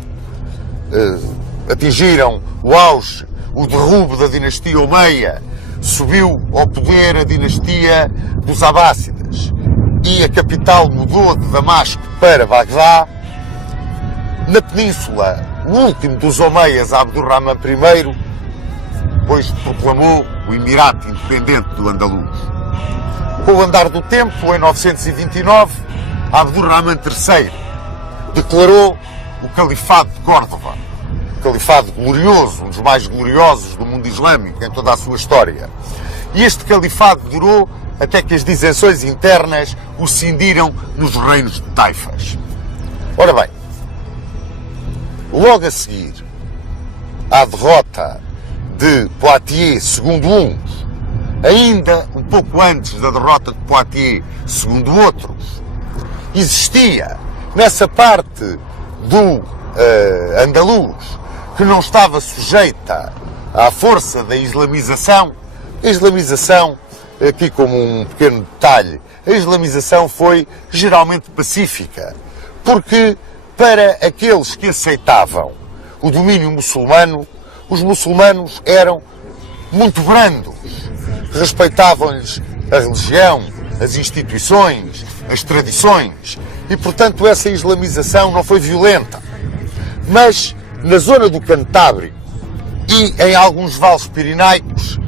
atingiram o auge, o derrubo da dinastia Omeia, subiu ao poder a dinastia dos Abássidas e a capital mudou de Damasco para Bagdá, na península, o último dos Omeias, Abdurrahman I, pois proclamou o Emirato Independente do Andaluz. Com o andar do tempo, em 929, Abdurrahman III declarou o Califado de Córdoba, um califado glorioso, um dos mais gloriosos do mundo islâmico em toda a sua história. E este califado durou até que as disenções internas o cindiram nos reinos de taifas. Ora bem, logo a seguir à derrota de Poitiers, segundo uns, ainda um pouco antes da derrota de Poitiers, segundo outros, existia nessa parte do andaluz que não estava sujeita à força da islamização. A islamização, aqui como um pequeno detalhe, a islamização foi geralmente pacífica, porque para aqueles que aceitavam o domínio muçulmano, os muçulmanos eram muito brandos, respeitavam-lhes a religião, as instituições, as tradições, e portanto essa islamização não foi violenta. Mas na zona do Cantábrico e em alguns vales pirinaicos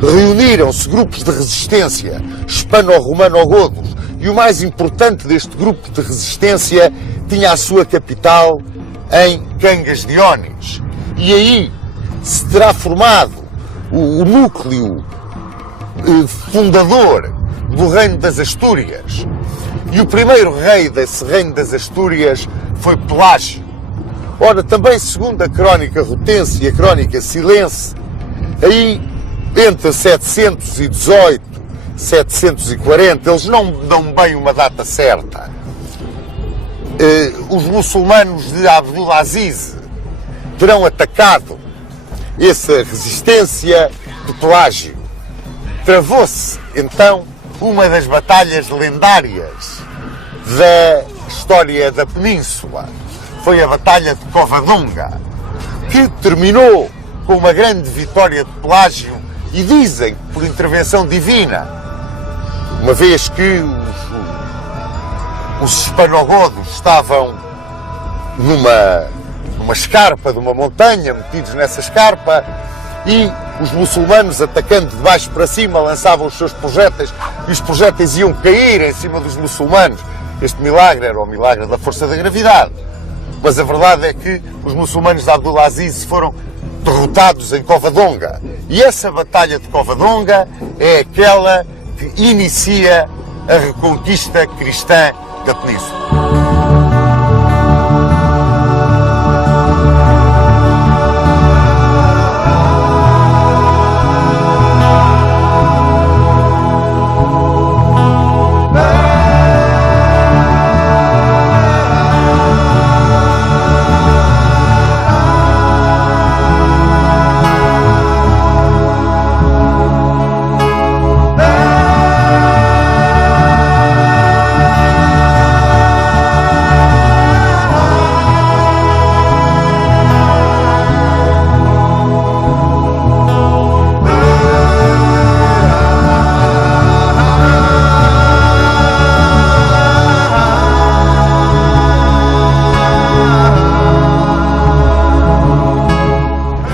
reuniram-se grupos de resistência hispano-romano-godos, e o mais importante deste grupo de resistência tinha a sua capital em Cangas de Onis. E aí se terá formado o núcleo fundador do Reino das Astúrias. E o primeiro rei desse Reino das Astúrias foi Pelágio. Ora, também segundo a crónica rutense e a crónica silense, aí entre 718 e 740, eles não dão bem uma data certa, os muçulmanos de Abdulaziz terão atacado essa resistência de Pelágio. Travou-se então uma das batalhas lendárias da história da Península. Foi a Batalha de Covadonga, que terminou com uma grande vitória de Pelágio, e dizem que por intervenção divina, uma vez que os hispanogodos estavam numa escarpa de uma montanha, metidos nessa escarpa, e os muçulmanos, atacando de baixo para cima, lançavam os seus projéteis, e os projéteis iam cair em cima dos muçulmanos. Este milagre era o milagre da força da gravidade. Mas a verdade é que os muçulmanos de Abdulaziz foram derrotados em Covadonga. E essa batalha de Covadonga é aquela que inicia a reconquista cristã da Península.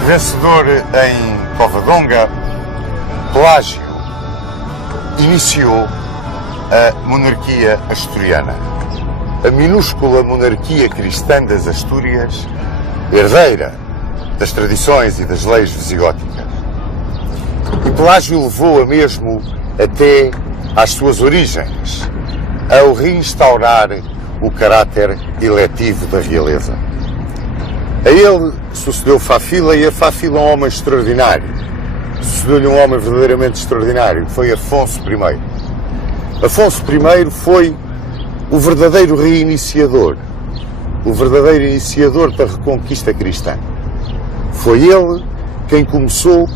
Vencedor em Covadonga, Pelágio iniciou a monarquia asturiana, a minúscula monarquia cristã das Astúrias, herdeira das tradições e das leis visigóticas. E Pelágio levou-a mesmo até às suas origens, ao reinstaurar o caráter eletivo da realeza. A ele sucedeu Fáfila, e a Fáfila é um homem extraordinário. Sucedeu-lhe um homem verdadeiramente extraordinário, que foi Afonso I. Afonso I foi o verdadeiro reiniciador, o verdadeiro iniciador da reconquista cristã. Foi ele quem começou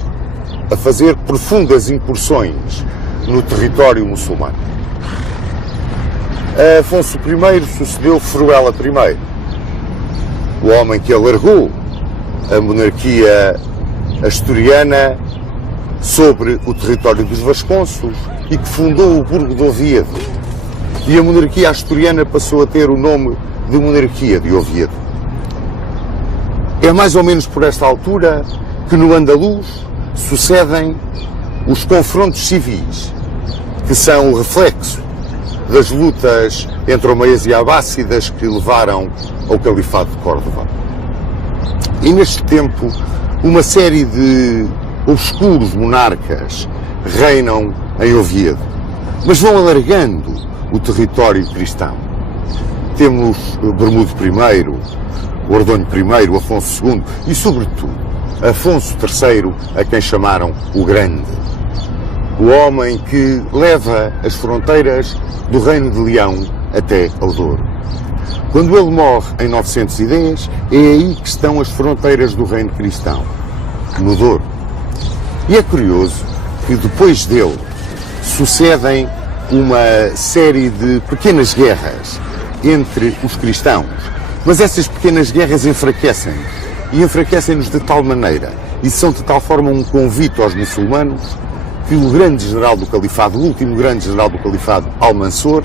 a fazer profundas incursões no território muçulmano. A Afonso I sucedeu Fruela I, o homem que alargou a monarquia asturiana sobre o território dos Vasconcelos e que fundou o Burgo de Oviedo. E a monarquia asturiana passou a ter o nome de monarquia de Oviedo. É mais ou menos por esta altura que no andaluz sucedem os confrontos civis, que são o reflexo das lutas entre omeias e abássidas que levaram ao Califado de Córdoba. E neste tempo, uma série de obscuros monarcas reinam em Oviedo, mas vão alargando o território cristão. Temos Bermudo I, Ordonho I, Afonso II e, sobretudo, Afonso III, a quem chamaram o Grande. O homem que leva as fronteiras do Reino de Leão até ao Douro. Quando ele morre em 910, é aí que estão as fronteiras do Reino Cristão, no Douro. E é curioso que depois dele sucedem uma série de pequenas guerras entre os cristãos, mas essas pequenas guerras enfraquecem-nos, e enfraquecem-nos de tal maneira, e são de tal forma um convite aos muçulmanos, que o grande general do Califado, o último grande general do Califado, Almansor,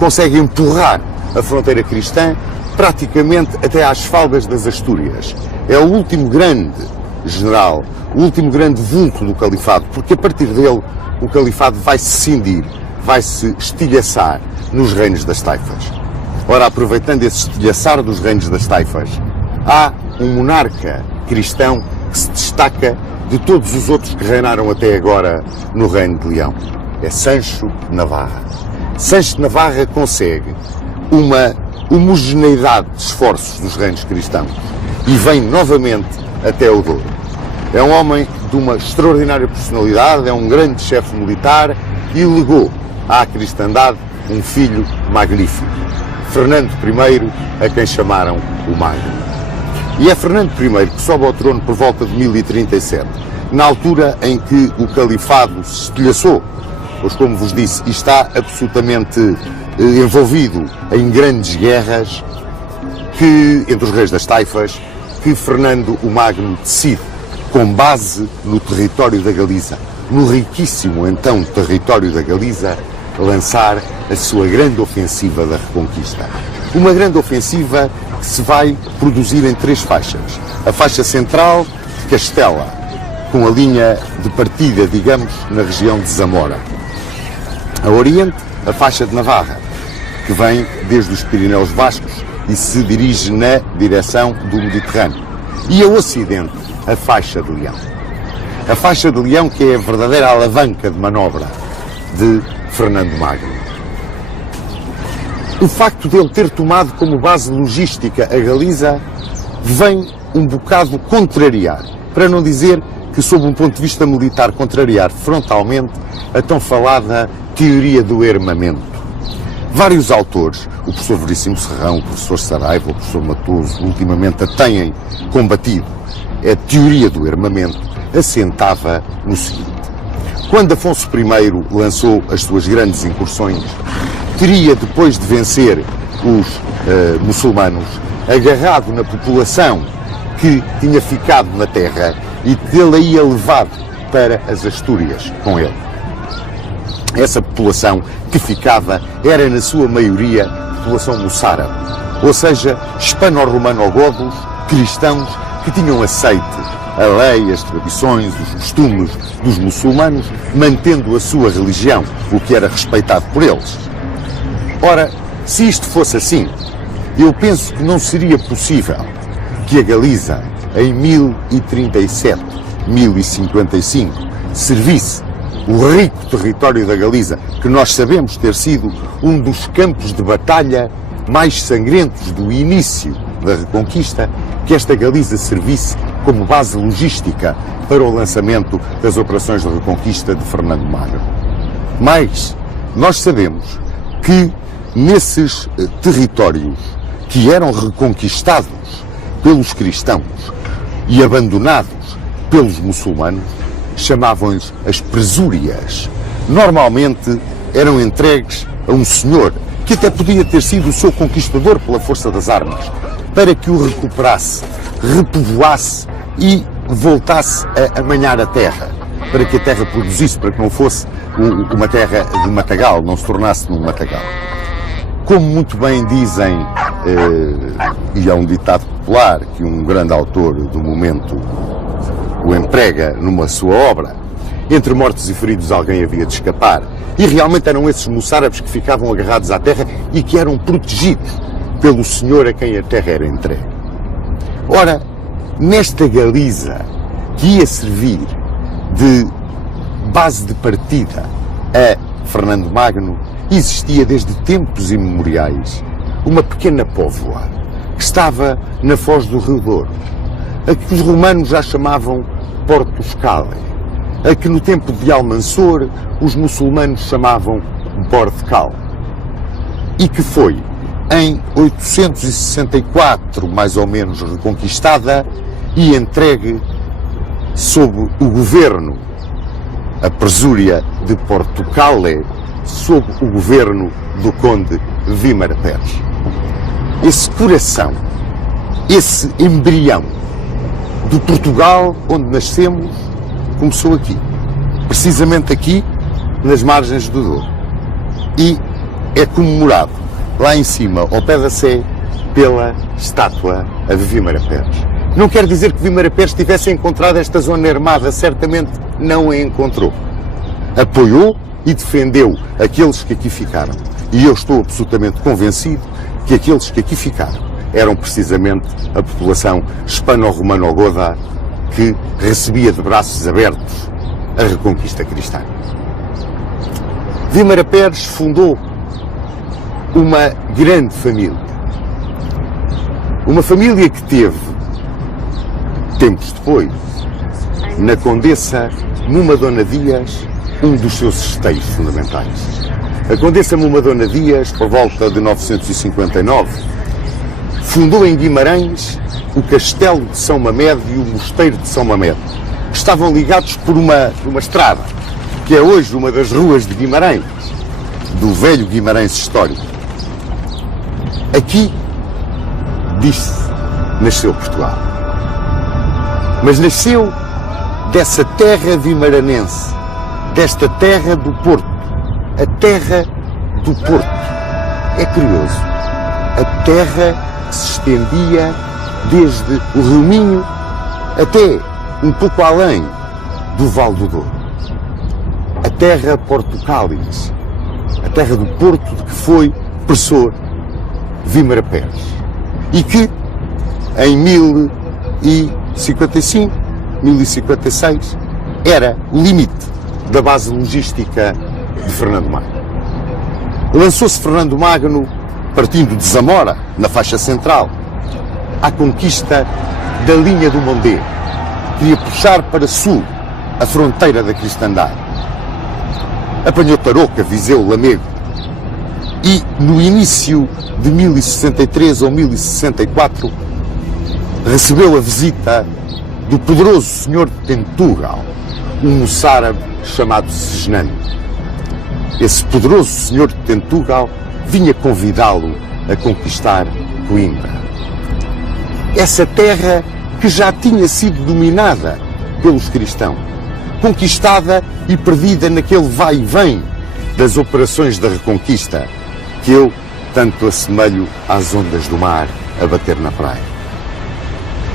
consegue empurrar a fronteira cristã praticamente até às faldas das Astúrias. É o último grande general, o último grande vulto do Califado, porque a partir dele o Califado vai se cindir, vai se estilhaçar nos reinos das taifas. Ora, aproveitando esse estilhaçar dos reinos das taifas, há um monarca cristão que se destaca de todos os outros que reinaram até agora no Reino de Leão. É Sancho de Navarra. Sancho de Navarra consegue uma homogeneidade de esforços dos reinos cristãos e vem novamente até o Douro. É um homem de uma extraordinária personalidade, é um grande chefe militar e legou à cristandade um filho magnífico, Fernando I, a quem chamaram o Magno. E é Fernando I que sobe ao trono por volta de 1037, na altura em que o Califado se estilhaçou, pois, como vos disse, está absolutamente envolvido em grandes guerras entre os reis das taifas, que Fernando o Magno decide, com base no território da Galiza, no riquíssimo então território da Galiza, lançar a sua grande ofensiva da Reconquista. Uma grande ofensiva que se vai produzir em 3 faixas. A faixa central de Castela, com a linha de partida, digamos, na região de Zamora. A oriente, a faixa de Navarra, que vem desde os Pirineus Vascos e se dirige na direção do Mediterrâneo. E a ocidente, a faixa de Leão. A faixa de Leão que é a verdadeira alavanca de manobra de Fernando Magno. O facto de ele ter tomado como base logística a Galiza vem um bocado contrariar, para não dizer que, sob um ponto de vista militar, contrariar frontalmente a tão falada teoria do armamento. Vários autores, o professor Veríssimo Serrão, o professor Saraiva, o professor Matoso, ultimamente a têm combatido. A teoria do armamento assentava no seguinte: quando Afonso I lançou as suas grandes incursões, teria, depois de vencer os muçulmanos, agarrado na população que tinha ficado na terra e que ele ia levado para as Astúrias com ele. Essa população que ficava era, na sua maioria, população moçárabe, ou seja, hispano-romano-godos, cristãos que tinham aceite a lei, as tradições, os costumes dos muçulmanos, mantendo a sua religião, o que era respeitado por eles. Ora, se isto fosse assim, eu penso que não seria possível que a Galiza, em 1037, 1055, servisse o rico território da Galiza, que nós sabemos ter sido um dos campos de batalha mais sangrentos do início da Reconquista, que esta Galiza servisse como base logística para o lançamento das operações de reconquista de Fernando Magno. Mas nós sabemos que nesses territórios que eram reconquistados pelos cristãos e abandonados pelos muçulmanos, chamavam-lhes as presúrias. Normalmente eram entregues a um senhor, que até podia ter sido o seu conquistador pela força das armas, para que o recuperasse, repovoasse e voltasse a amanhar a terra, para que a terra produzisse, para que não fosse uma terra de matagal, não se tornasse num matagal. Como muito bem dizem, e é um ditado popular que um grande autor do momento o emprega numa sua obra, Entre mortos e feridos alguém havia de escapar. E realmente eram esses moçárabes que ficavam agarrados à terra e que eram protegidos pelo senhor a quem a terra era entregue. Ora, nesta Galiza que ia servir de base de partida a Fernando Magno, existia desde tempos imemoriais uma pequena póvoa que estava na foz do Rio Douro, a que os romanos já chamavam Portus Cale, a que no tempo de Almansor os muçulmanos chamavam Bord-Cal, e que foi em 864 mais ou menos reconquistada e entregue sob o governo, a presúria de Portugal, sob o governo do conde Vímara Pérez. Esse coração, esse embrião do Portugal onde nascemos, começou aqui, precisamente aqui, nas margens do Douro, e é comemorado lá em cima, ao pé da Sé, pela estátua a Vímara Pérez. Não quer dizer que Vímara Pérez tivesse encontrado esta zona armada, certamente não a encontrou. Apoiou e defendeu aqueles que aqui ficaram. E eu estou absolutamente convencido que aqueles que aqui ficaram eram precisamente a população hispano-romano-goda que recebia de braços abertos a reconquista cristã. Vímara Pérez fundou uma grande família. Uma família que teve, tempos depois, na Condessa Mumadona Dias, um dos seus esteios fundamentais. A Condessa Mumadona Dias, por volta de 959, fundou em Guimarães o Castelo de São Mamede e o Mosteiro de São Mamede, que estavam ligados por uma estrada, que é hoje uma das ruas de Guimarães, do velho Guimarães histórico. Aqui, diz-se, nasceu Portugal. Mas nasceu dessa terra vimaranense, desta terra do Porto, a terra do Porto. É curioso, a terra que se estendia desde o Rio Minho até um pouco além do Vale do Douro. A terra Portucalis, a terra do Porto de que foi professor Vímara Pérez, e que em 1055, 1056, era o limite da base logística de Fernando Magno. Lançou-se Fernando Magno, partindo de Zamora, na faixa central, à conquista da linha do Mondego. Queria puxar para sul a fronteira da cristandade. Apanhou Tarouca, Viseu, Lamego, e no início de 1063 ou 1064 recebeu a visita do poderoso senhor de Tentugal, um moçárabe chamado Segenando. Esse poderoso senhor de Tentugal vinha convidá-lo a conquistar Coimbra. Essa terra que já tinha sido dominada pelos cristãos, conquistada e perdida naquele vai e vem das operações da Reconquista, que eu tanto assemelho às ondas do mar a bater na praia.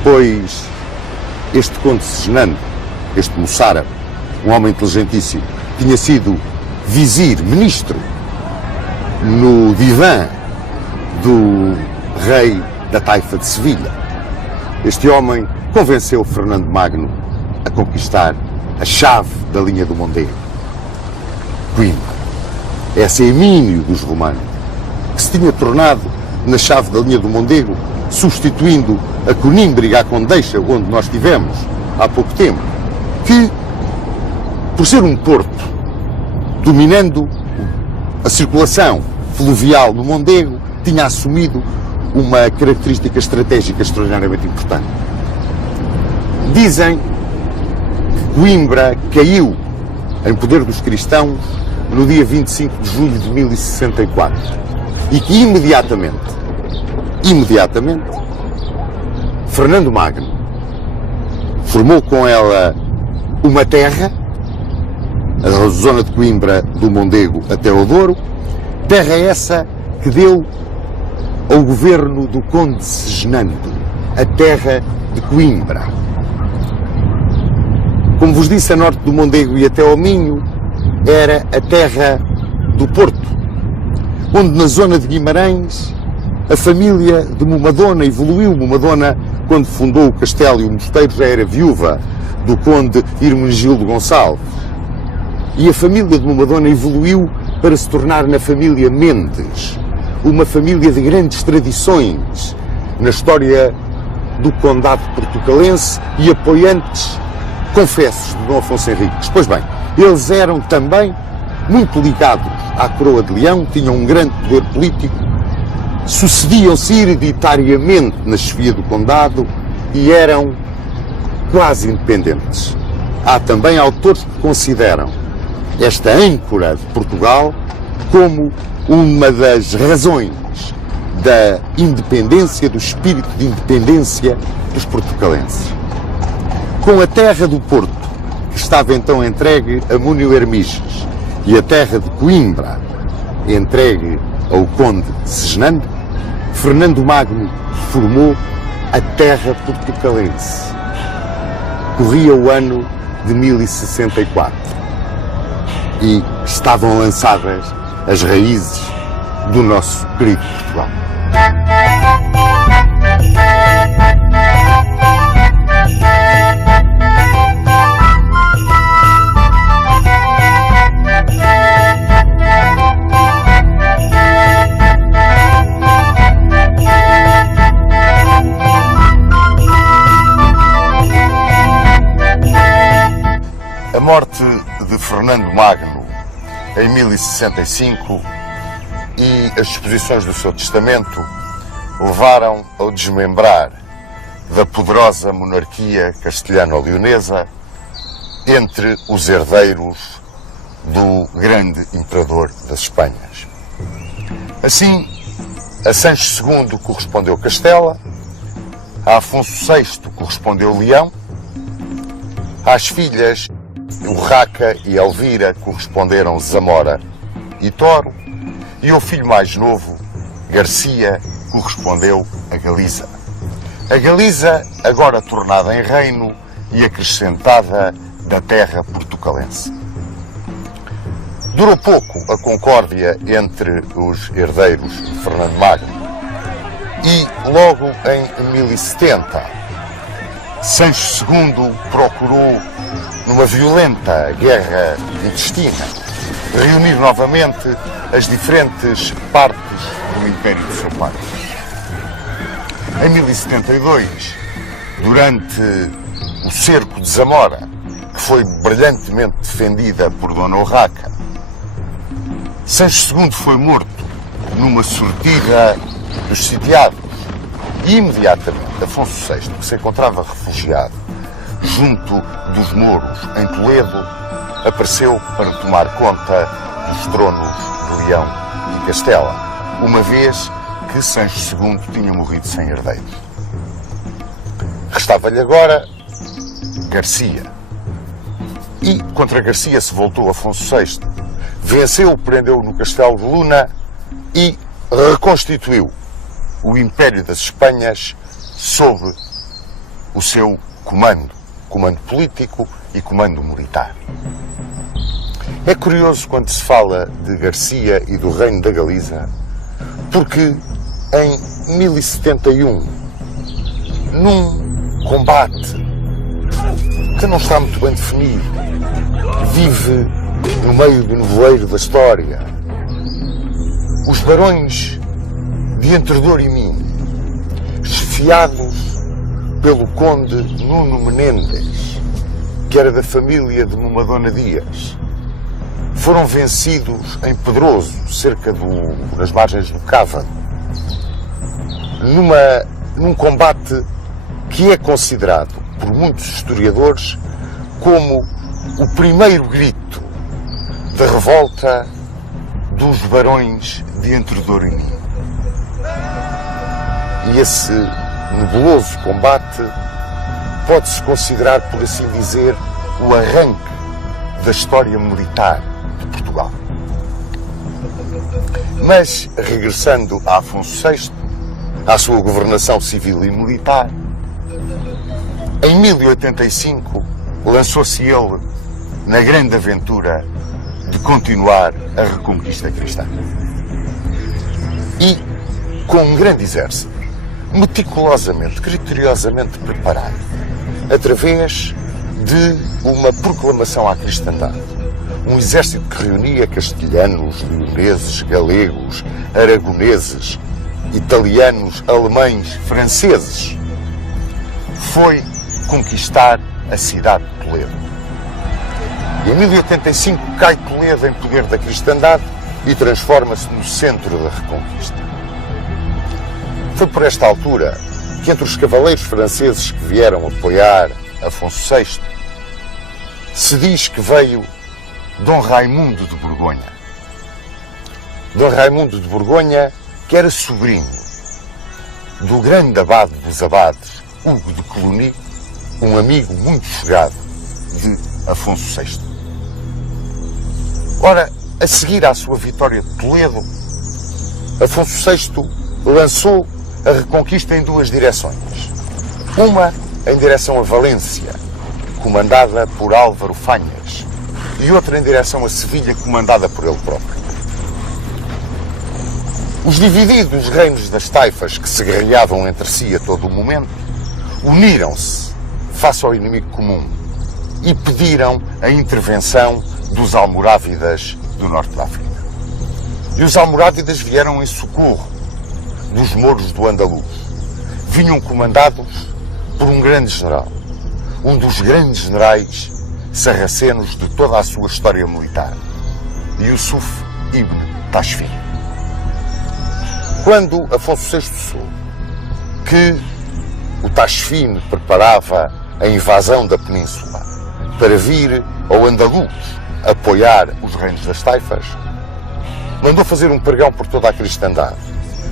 Pois este conde Segenando, este moçárabe, um homem inteligentíssimo, tinha sido vizir, ministro, no divã do rei da taifa de Sevilha. Este homem convenceu Fernando Magno a conquistar a chave da linha do Mondego, Coimbra. Esse emínio dos romanos, que se tinha tornado na chave da linha do Mondego, substituindo a Conímbriga, a Condeixa, onde nós estivemos há pouco tempo, que, por ser um porto, dominando a circulação fluvial no Mondego, tinha assumido uma característica estratégica extraordinariamente importante. Dizem que Coimbra caiu em poder dos cristãos no dia 25 de julho de 1064 e que imediatamente, Fernando Magno formou com ela uma terra, a zona de Coimbra do Mondego até ao Douro, terra essa que deu ao governo do conde Segenando, a terra de Coimbra. Como vos disse, a norte do Mondego e até ao Minho era a terra do Porto, onde na zona de Guimarães a família de Momadona evoluiu. Momadona, quando fundou o castelo e o mosteiro, já era viúva do conde Hermenegildo Gonçalves. E a família de Momadona evoluiu para se tornar na família Mendes, uma família de grandes tradições na história do condado portucalense e apoiantes confessos de Dom Afonso Henriques. Pois bem, eles eram também muito ligados à coroa de Leão, tinham um grande poder político, sucediam-se hereditariamente na chefia do condado e eram quase independentes. Há também autores que consideram esta âncora de Portugal como uma das razões da independência, do espírito de independência dos portucalenses. Com a terra do Porto, que estava então entregue a Múnio Hermiges, e a terra de Coimbra, entregue ao conde Segisnando, Fernando Magno formou a terra portucalense. Corria o ano de 1064 e estavam lançadas as raízes do nosso querido Portugal. A morte de Fernando Magno em 1065 e as disposições do seu testamento levaram ao desmembrar da poderosa monarquia castelhano-leonesa entre os herdeiros do grande imperador das Espanhas. Assim, a Sancho II correspondeu Castela, a Afonso VI correspondeu Leão, às filhas Urraca e Elvira corresponderam Zamora e Toro, e ao filho mais novo, Garcia, correspondeu a Galiza. A Galiza, agora tornada em reino e acrescentada da terra portucalense. Durou pouco a concórdia entre os herdeiros de Fernando Magno e, logo em 1070, Sancho II procurou, numa violenta guerra intestina, reunir novamente as diferentes partes do Império do seu pai. Em 1072, durante o cerco de Zamora, que foi brilhantemente defendida por Dona Urraca, Sancho II foi morto numa sortida dos sitiados e imediatamente Afonso VI, que se encontrava refugiado junto dos mouros em Toledo, apareceu para tomar conta dos tronos de Leão e Castela, uma vez que Sancho II tinha morrido sem herdeiros. Restava-lhe agora Garcia. E contra Garcia se voltou Afonso VI, venceu-o, prendeu-o no Castelo de Luna e reconstituiu o Império das Espanhas sob o seu comando político e comando militar. É curioso quando se fala de Garcia e do reino da Galiza, porque em 1071, num combate que não está muito bem definido, vive no meio do nevoeiro da história, os barões de Entredor e Minho, esfiados pelo conde Nuno Menendez, que era da família de Momadona Dias, foram vencidos em Pedroso, nas margens do Cávado, num combate que é considerado por muitos historiadores como o primeiro grito da revolta dos barões de Entredor e Minho. E esse nebuloso combate pode-se considerar, por assim dizer, o arranque da história militar de Portugal. Mas, regressando a Afonso VI, à sua governação civil e militar, em 1085 lançou-se ele na grande aventura de continuar a reconquista cristã. E, com um grande exército, meticulosamente, criteriosamente preparado, através de uma proclamação à cristandade. Um exército que reunia castelhanos, leoneses, galegos, aragoneses, italianos, alemães, franceses, foi conquistar a cidade de Toledo. E em 1085 cai Toledo em poder da cristandade e transforma-se no centro da reconquista. Foi por esta altura que entre os cavaleiros franceses que vieram apoiar Afonso VI, se diz que veio Dom Raimundo de Borgonha. Dom Raimundo de Borgonha, que era sobrinho do grande abade dos abades, Hugo de Cluny, um amigo muito chegado de Afonso VI. Ora, a seguir à sua vitória de Toledo, Afonso VI lançou a reconquista em duas direções. Uma em direção a Valência, comandada por Álvaro Fanhas, e outra em direção a Sevilha, comandada por ele próprio. Os divididos reinos das taifas, que se guerreavam entre si a todo o momento, uniram-se face ao inimigo comum e pediram a intervenção dos almorávidas do norte da África. E os almorávidas vieram em socorro dos mouros do Andaluz. Vinham comandados por um grande general, um dos grandes generais sarracenos de toda a sua história militar, Yusuf ibn Tashfin. Quando Afonso VI soube que o Tashfin preparava a invasão da península para vir ao Andaluz apoiar os reinos das taifas, mandou fazer um pregão por toda a cristandade,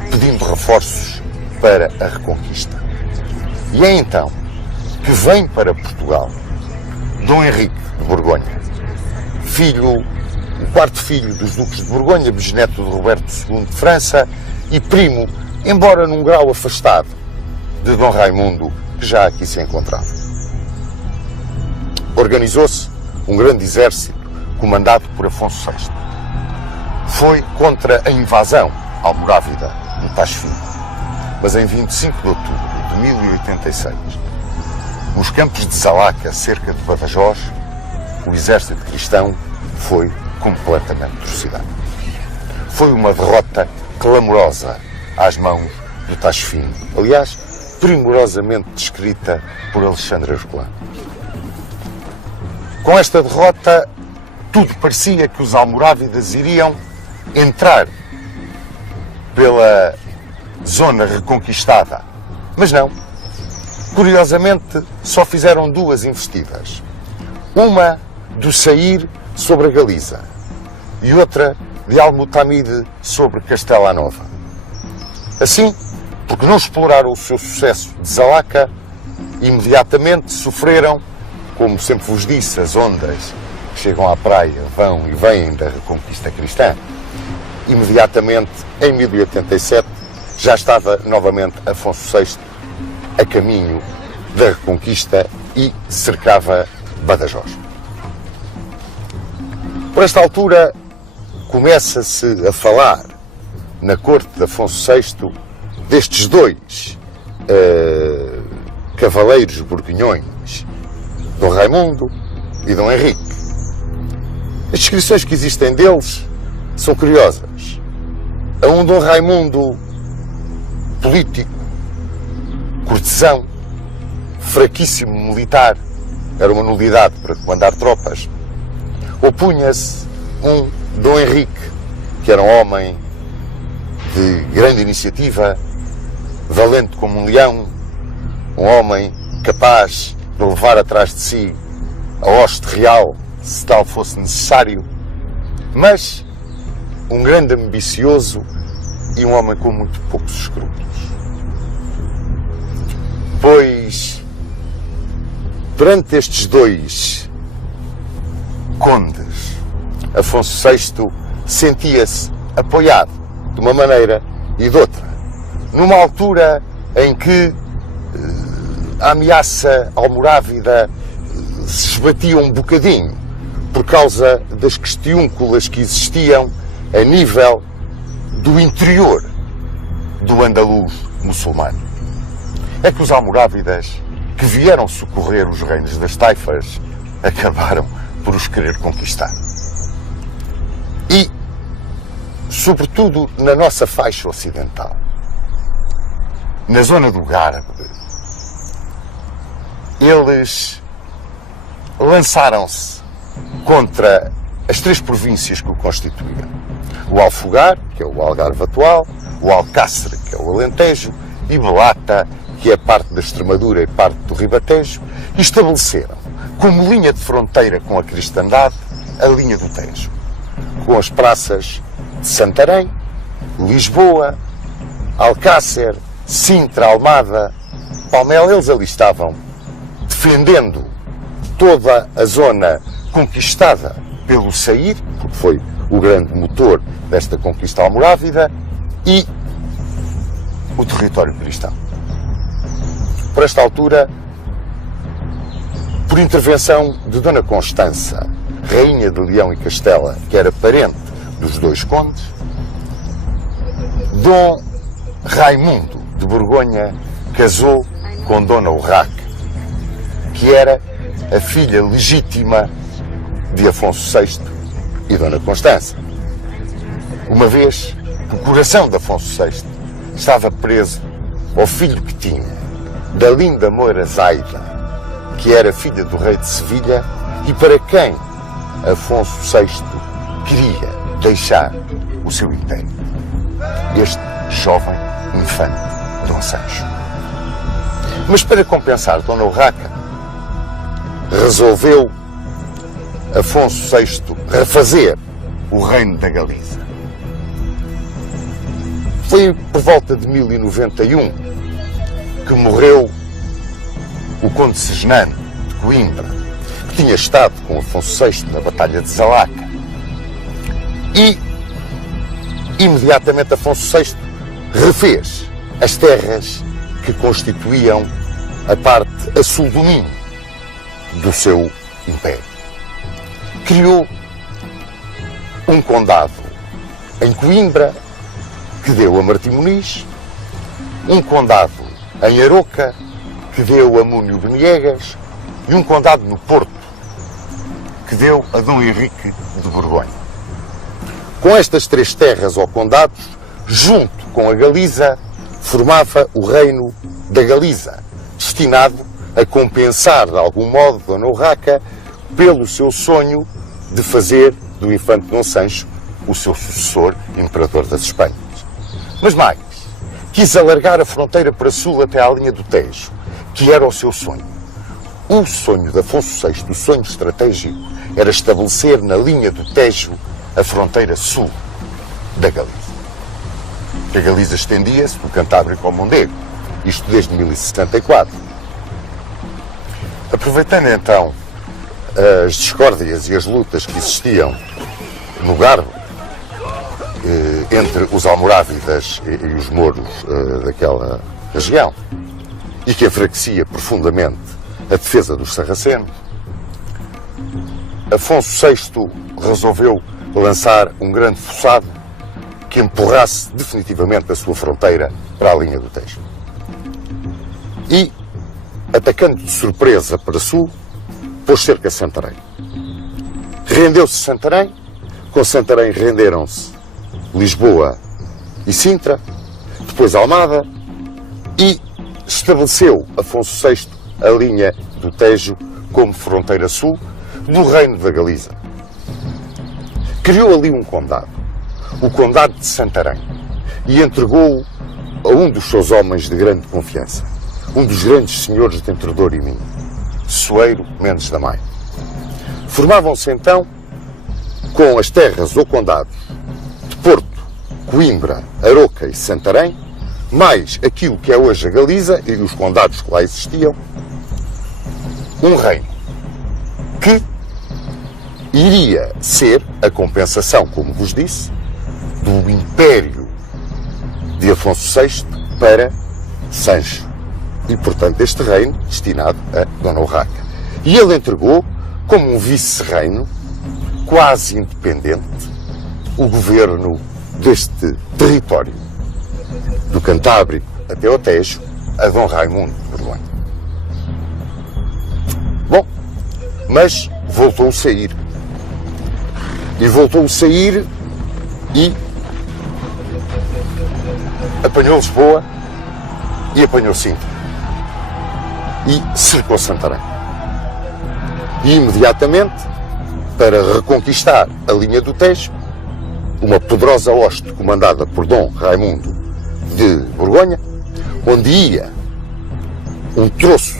pedindo reforços para a reconquista. E é então que vem para Portugal Dom Henrique de Borgonha, o quarto filho dos duques de Borgonha, bisneto de Roberto II de França e primo, embora num grau afastado, de Dom Raimundo, que já aqui se encontrava. Organizou-se um grande exército comandado por Afonso VI. Foi contra a invasão almorávida no Tashfin. Mas em 25 de outubro de 1086, nos campos de Zalaca, cerca de Badajoz, o exército cristão foi completamente trucidado. Foi uma derrota clamorosa às mãos do Tashfin. Aliás, primorosamente descrita por Alexandre Herculano. Com esta derrota, tudo parecia que os almorávidas iriam entrar pela zona reconquistada. Mas não. Curiosamente, só fizeram duas investidas. Uma do Sair sobre a Galiza e outra de Almutamide sobre Castela Nova. Assim, porque não exploraram o seu sucesso de Zalaca, imediatamente sofreram, como sempre vos disse, as ondas que chegam à praia vão e vêm da reconquista cristã. Imediatamente, em 1087, já estava novamente Afonso VI a caminho da reconquista e cercava Badajoz. Por esta altura, começa-se a falar na corte de Afonso VI destes dois cavaleiros borgonhões, Dom Raimundo e Dom Henrique. As descrições que existem deles são curiosas. A um Dom Raimundo político, cortesão, fraquíssimo militar, era uma nulidade para comandar tropas, opunha-se um Dom Henrique, que era um homem de grande iniciativa, valente como um leão, um homem capaz de levar atrás de si a hoste real, se tal fosse necessário, mas um grande ambicioso e um homem com muito poucos escrúpulos. Pois, perante estes dois condes, Afonso VI sentia-se apoiado de uma maneira e de outra, numa altura em que a ameaça almorávida se esbatiam um bocadinho por causa das questiúnculas que existiam a nível do interior do Andaluz muçulmano. É que os almorávidas, que vieram socorrer os reinos das taifas, acabaram por os querer conquistar. E, sobretudo na nossa faixa ocidental, na zona do Garbe, eles lançaram-se contra as três províncias que o constituíam. O Alfogar, que é o Algarve atual, o Alcácer, que é o Alentejo, e Belata, que é parte da Extremadura e parte do Ribatejo, e estabeleceram como linha de fronteira com a cristandade a linha do Tejo, com as praças de Santarém, Lisboa, Alcácer, Sintra, Almada, Palmela. Eles ali estavam defendendo toda a zona conquistada pelo Sair, porque foi o grande motor desta conquista almorávida, e o território cristão. Por esta altura, por intervenção de Dona Constança, rainha de Leão e Castela, que era parente dos dois condes, Dom Raimundo de Borgonha casou com Dona Urraca, que era a filha legítima de Afonso VI e Dona Constança. Uma vez que o coração de Afonso VI estava preso ao filho que tinha da linda Moura Zaida, que era filha do rei de Sevilha e para quem Afonso VI queria deixar o seu império. Este jovem infante Dom Sancho. Mas para compensar Dona Urraca, resolveu Afonso VI refazer o reino da Galiza. Foi por volta de 1091 que morreu o conde Segenano de Coimbra, que tinha estado com Afonso VI na Batalha de Zalaca. E, imediatamente, Afonso VI refez as terras que constituíam a parte a sul do Minho do seu império. Criou um condado em Coimbra, que deu a Martim Muniz, um condado em Aroca, que deu a Múnio de Niegas, e um condado no Porto, que deu a Dom Henrique de Borgonha. Com estas três terras ou condados, junto com a Galiza, formava o reino da Galiza, destinado a compensar, de algum modo, Dona Urraca pelo seu sonho de fazer do infante Dom Sancho o seu sucessor, imperador das Espanhas. Mas mais, quis alargar a fronteira para sul até à linha do Tejo, que era o seu sonho. O sonho de Afonso VI, o sonho estratégico, era estabelecer na linha do Tejo a fronteira sul da Galiza. A Galiza estendia-se do Cantábrico ao Mondego, isto desde 1074. Aproveitando então as discórdias e as lutas que existiam no Garbe, entre os almorávidas e os mouros daquela região, e que enfraquecia profundamente a defesa dos sarracenos, Afonso VI resolveu lançar um grande fossado que empurrasse definitivamente a sua fronteira para a linha do Tejo. E, atacando de surpresa para sul, pôs cerca a Santarém. Rendeu-se Santarém, com Santarém renderam-se Lisboa e Sintra, depois Almada, e estabeleceu Afonso VI a linha do Tejo como fronteira sul do reino da Galiza. Criou ali um condado, o condado de Santarém, e entregou-o a um dos seus homens de grande confiança, um dos grandes senhores de Entre Douro e Minho, Soeiro Mendes da Maia. Formavam-se então, com as terras ou condados de Porto, Coimbra, Aroca e Santarém, mais aquilo que é hoje a Galiza e os condados que lá existiam, um reino que iria ser a compensação, como vos disse, do império de Afonso VI para Sancho. E, portanto, este reino destinado a Dona Urraca. E ele entregou, como um vice-reino, quase independente, o governo deste território, do Cantábrico até o Tejo, a Dom Raimundo de Borgonha. Bom, mas voltou a sair. E voltou a sair e apanhou Lisboa e apanhou Sintra. E cercou Santarém. E imediatamente, para reconquistar a linha do Tejo, uma poderosa hoste comandada por Dom Raimundo de Borgonha, onde ia um troço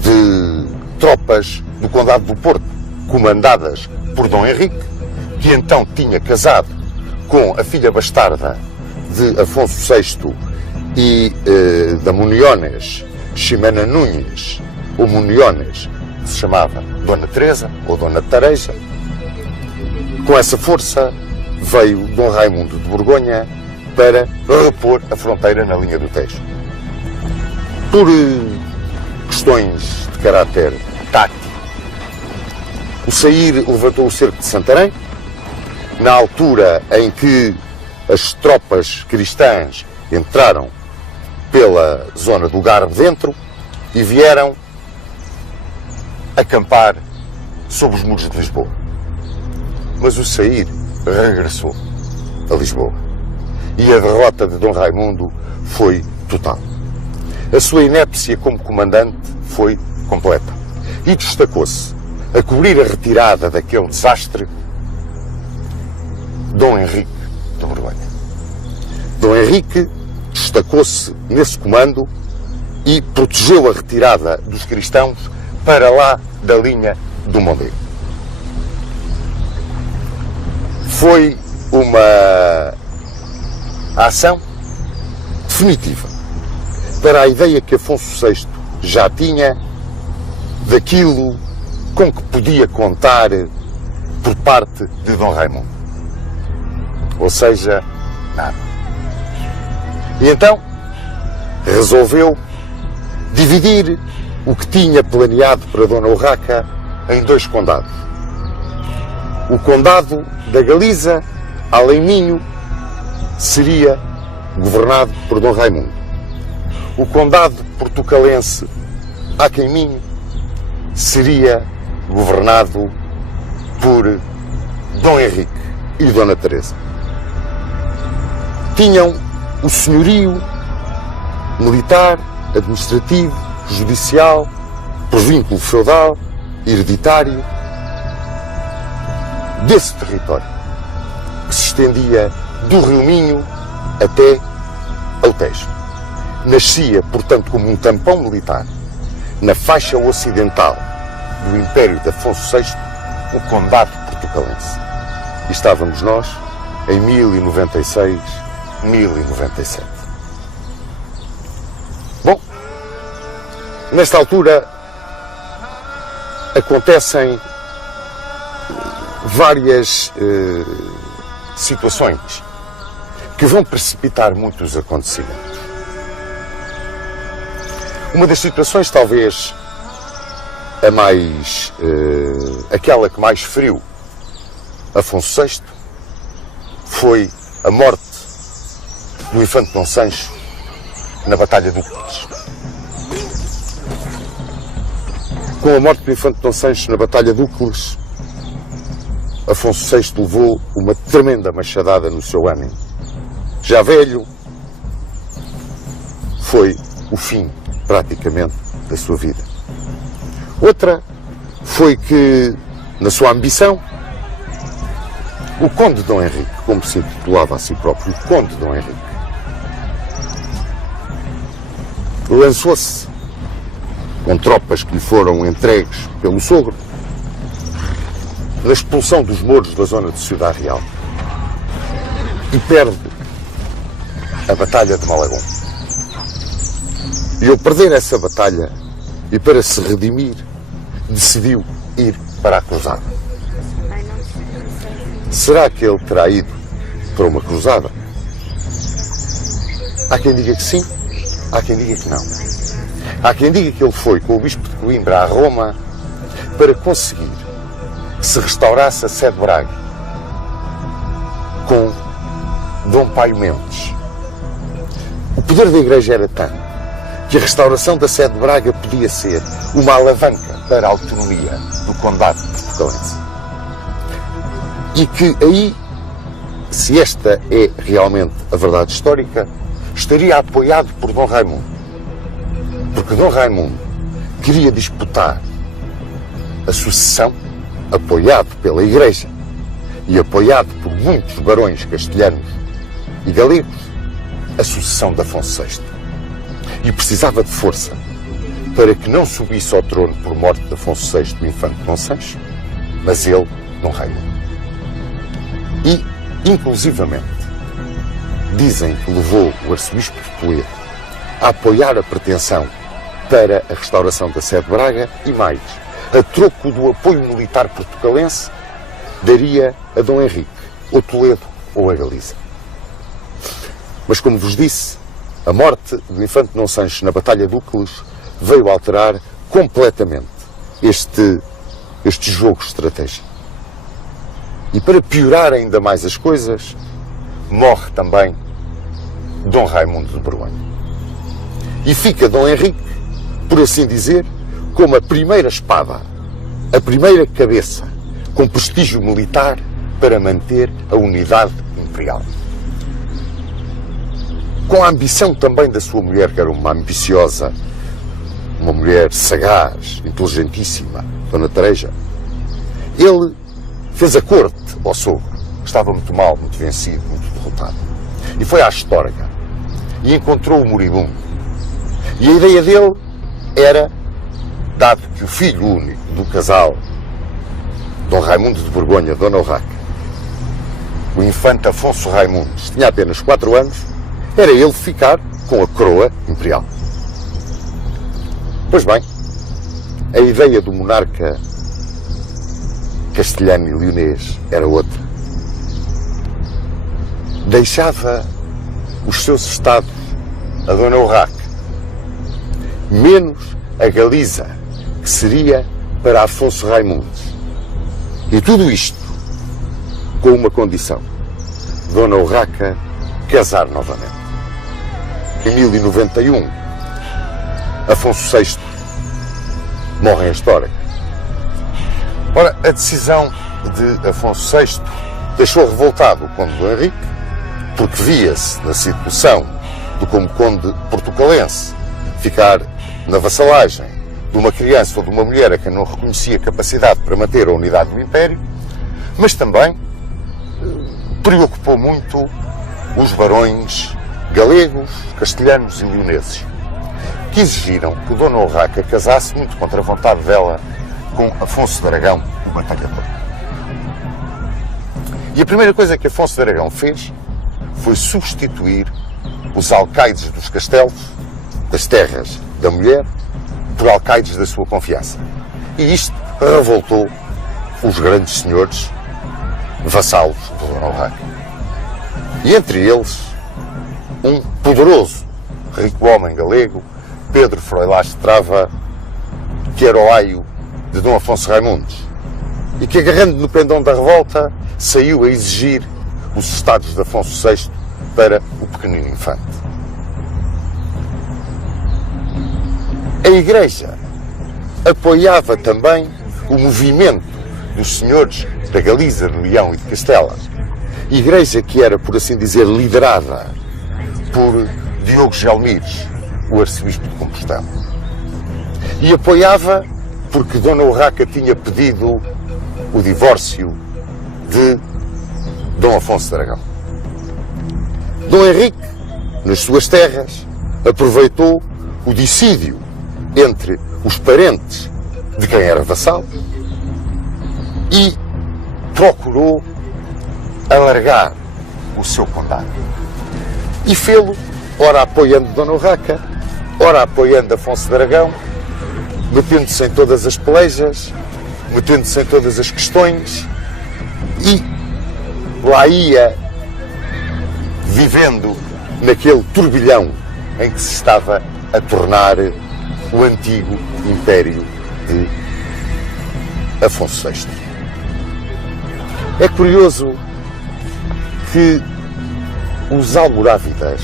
de tropas do Condado do Porto, comandadas por Dom Henrique, que então tinha casado com a filha bastarda de Afonso VI e da Muniones Ximena Núñez, ou Muniones, que se chamava Dona Teresa ou Dona Tareja. Com essa força veio Dom Raimundo de Borgonha para repor a fronteira na linha do Tejo. Por questões de caráter tático, o sair levantou o cerco de Santarém, na altura em que as tropas cristãs entraram pela zona do Garbe dentro e vieram acampar sob os muros de Lisboa. Mas o sair regressou a Lisboa. E a derrota de Dom Raimundo foi total. A sua inépcia como comandante foi completa. E destacou-se, a cobrir a retirada daquele desastre, Dom Henrique de Borgonha. Dom Henrique destacou-se nesse comando e protegeu a retirada dos cristãos para lá da linha do Mondego. Foi uma ação definitiva para a ideia que Afonso VI já tinha daquilo com que podia contar por parte de Dom Raimundo. Ou seja, nada. E então resolveu dividir o que tinha planeado para Dona Urraca em dois condados. O condado da Galiza, além Minho, seria governado por Dom Raimundo. O condado portucalense, Aquém Minho, seria governado por Dom Henrique e Dona Teresa. Tinham o senhorio militar, administrativo, judicial, por vínculo feudal, hereditário, desse território, que se estendia do Rio Minho até ao Tejo. Nascia, portanto, como um tampão militar na faixa ocidental do Império de Afonso VI, o Condado Portucalense. E estávamos nós em 1096, 1097. Bom, nesta altura acontecem várias situações que vão precipitar muitos acontecimentos. Uma das situações, talvez a mais, aquela que mais feriu Afonso VI, foi a morte do infante Dom Sancho na Batalha de Úcledes. Com a morte do infante Dom Sancho na Batalha de Úcledes, Afonso VI levou uma tremenda machadada no seu ânimo. Já velho, foi o fim, praticamente, da sua vida. Outra foi que, na sua ambição, o Conde Dom Henrique, como se intitulava a si próprio, o Conde Dom Henrique, lançou-se com tropas que lhe foram entregues pelo sogro na expulsão dos mouros da zona de Ciudad Real e perde a Batalha de Malagón. E ao perder essa batalha e para se redimir, decidiu ir para a cruzada. Será que ele terá ido para uma cruzada? Há quem diga que sim, há quem diga que não. Há quem diga que ele foi com o bispo de Coimbra a Roma para conseguir que se restaurasse a sede de Braga com Dom Paio Mendes. O poder da Igreja era tanto que a restauração da sede de Braga podia ser uma alavanca para a autonomia do Condado de Portugalense. E que aí, se esta é realmente a verdade histórica, estaria apoiado por Dom Raimundo. Porque Dom Raimundo queria disputar a sucessão, apoiado pela Igreja e apoiado por muitos barões castelhanos e galegos, a sucessão de Afonso VI. E precisava de força para que não subisse ao trono por morte de Afonso VI o infante Dom Sancho, mas ele, Dom Raimundo. E, inclusivamente, dizem que levou o arcebispo de Toledo a apoiar a pretensão para a restauração da sede de Braga e mais, a troco do apoio militar portugalense, daria a Dom Henrique, ou Toledo, ou a Galiza. Mas, como vos disse, a morte do infante Dom Sancho na Batalha de Úqueles veio alterar completamente este jogo estratégico. E para piorar ainda mais as coisas, morre também Dom Raimundo de Borgonha. E fica Dom Henrique, por assim dizer, como a primeira espada, a primeira cabeça, com prestígio militar para manter a unidade imperial. Com a ambição também da sua mulher, que era uma ambiciosa, uma mulher sagaz, inteligentíssima, Dona Tareja, ele fez a corte ao sogro. Estava muito mal, muito vencido, muito derrotado. E foi à Astorga e encontrou o moribundo. E a ideia dele era, dado que o filho único do casal, Dom Raimundo de Borgonha, Dona Urraca, o infante Afonso Raimundos, tinha apenas 4 anos, era ele ficar com a coroa imperial. Pois bem, a ideia do monarca castelhano e leonês era outra. Deixava os seus estados a Dona Urraca, menos a Galiza, que seria para Afonso Raimundos. E tudo isto com uma condição: Dona Urraca casar novamente. Em 1091, Afonso VI morre em Astorga. Ora, a decisão de Afonso VI deixou revoltado o conde Dom Henrique, porque via-se na situação do como conde portucalense ficar na vassalagem de uma criança ou de uma mulher a quem não reconhecia capacidade para manter a unidade do Império, mas também preocupou muito os barões galegos, castelhanos e leoneses, que exigiram que Dona Urraca casasse, muito contra a vontade dela, com Afonso de Aragão, o batalhador. E a primeira coisa que Afonso de Aragão fez foi substituir os alcaides dos castelos, das terras da mulher, por alcaides da sua confiança. E isto revoltou os grandes senhores vassalos de Dona Urraca. E entre eles, um poderoso, rico homem galego, Pedro Froilás de Trava, que era o aio de Dom Afonso Raimundos, e que, agarrando no pendão da revolta, saiu a exigir os estados de Afonso VI para o pequenino infante. A Igreja apoiava também o movimento dos senhores da Galiza, de Leão e de Castela. Igreja que era, por assim dizer, liderada por Diogo Gelmires, o arcebispo de Compostela. E apoiava porque Dona Urraca tinha pedido o divórcio de Dom Afonso de Aragão. Dom Henrique, nas suas terras, aproveitou o dissídio entre os parentes de quem era vassalo e procurou alargar o seu condado. E fê-lo, ora apoiando Dona Urraca, ora apoiando Afonso de Aragão, metendo-se em todas as pelejas, metendo-se em todas as questões, e lá ia vivendo naquele turbilhão em que se estava a tornar o antigo Império de Afonso VI. É curioso que os almorávidas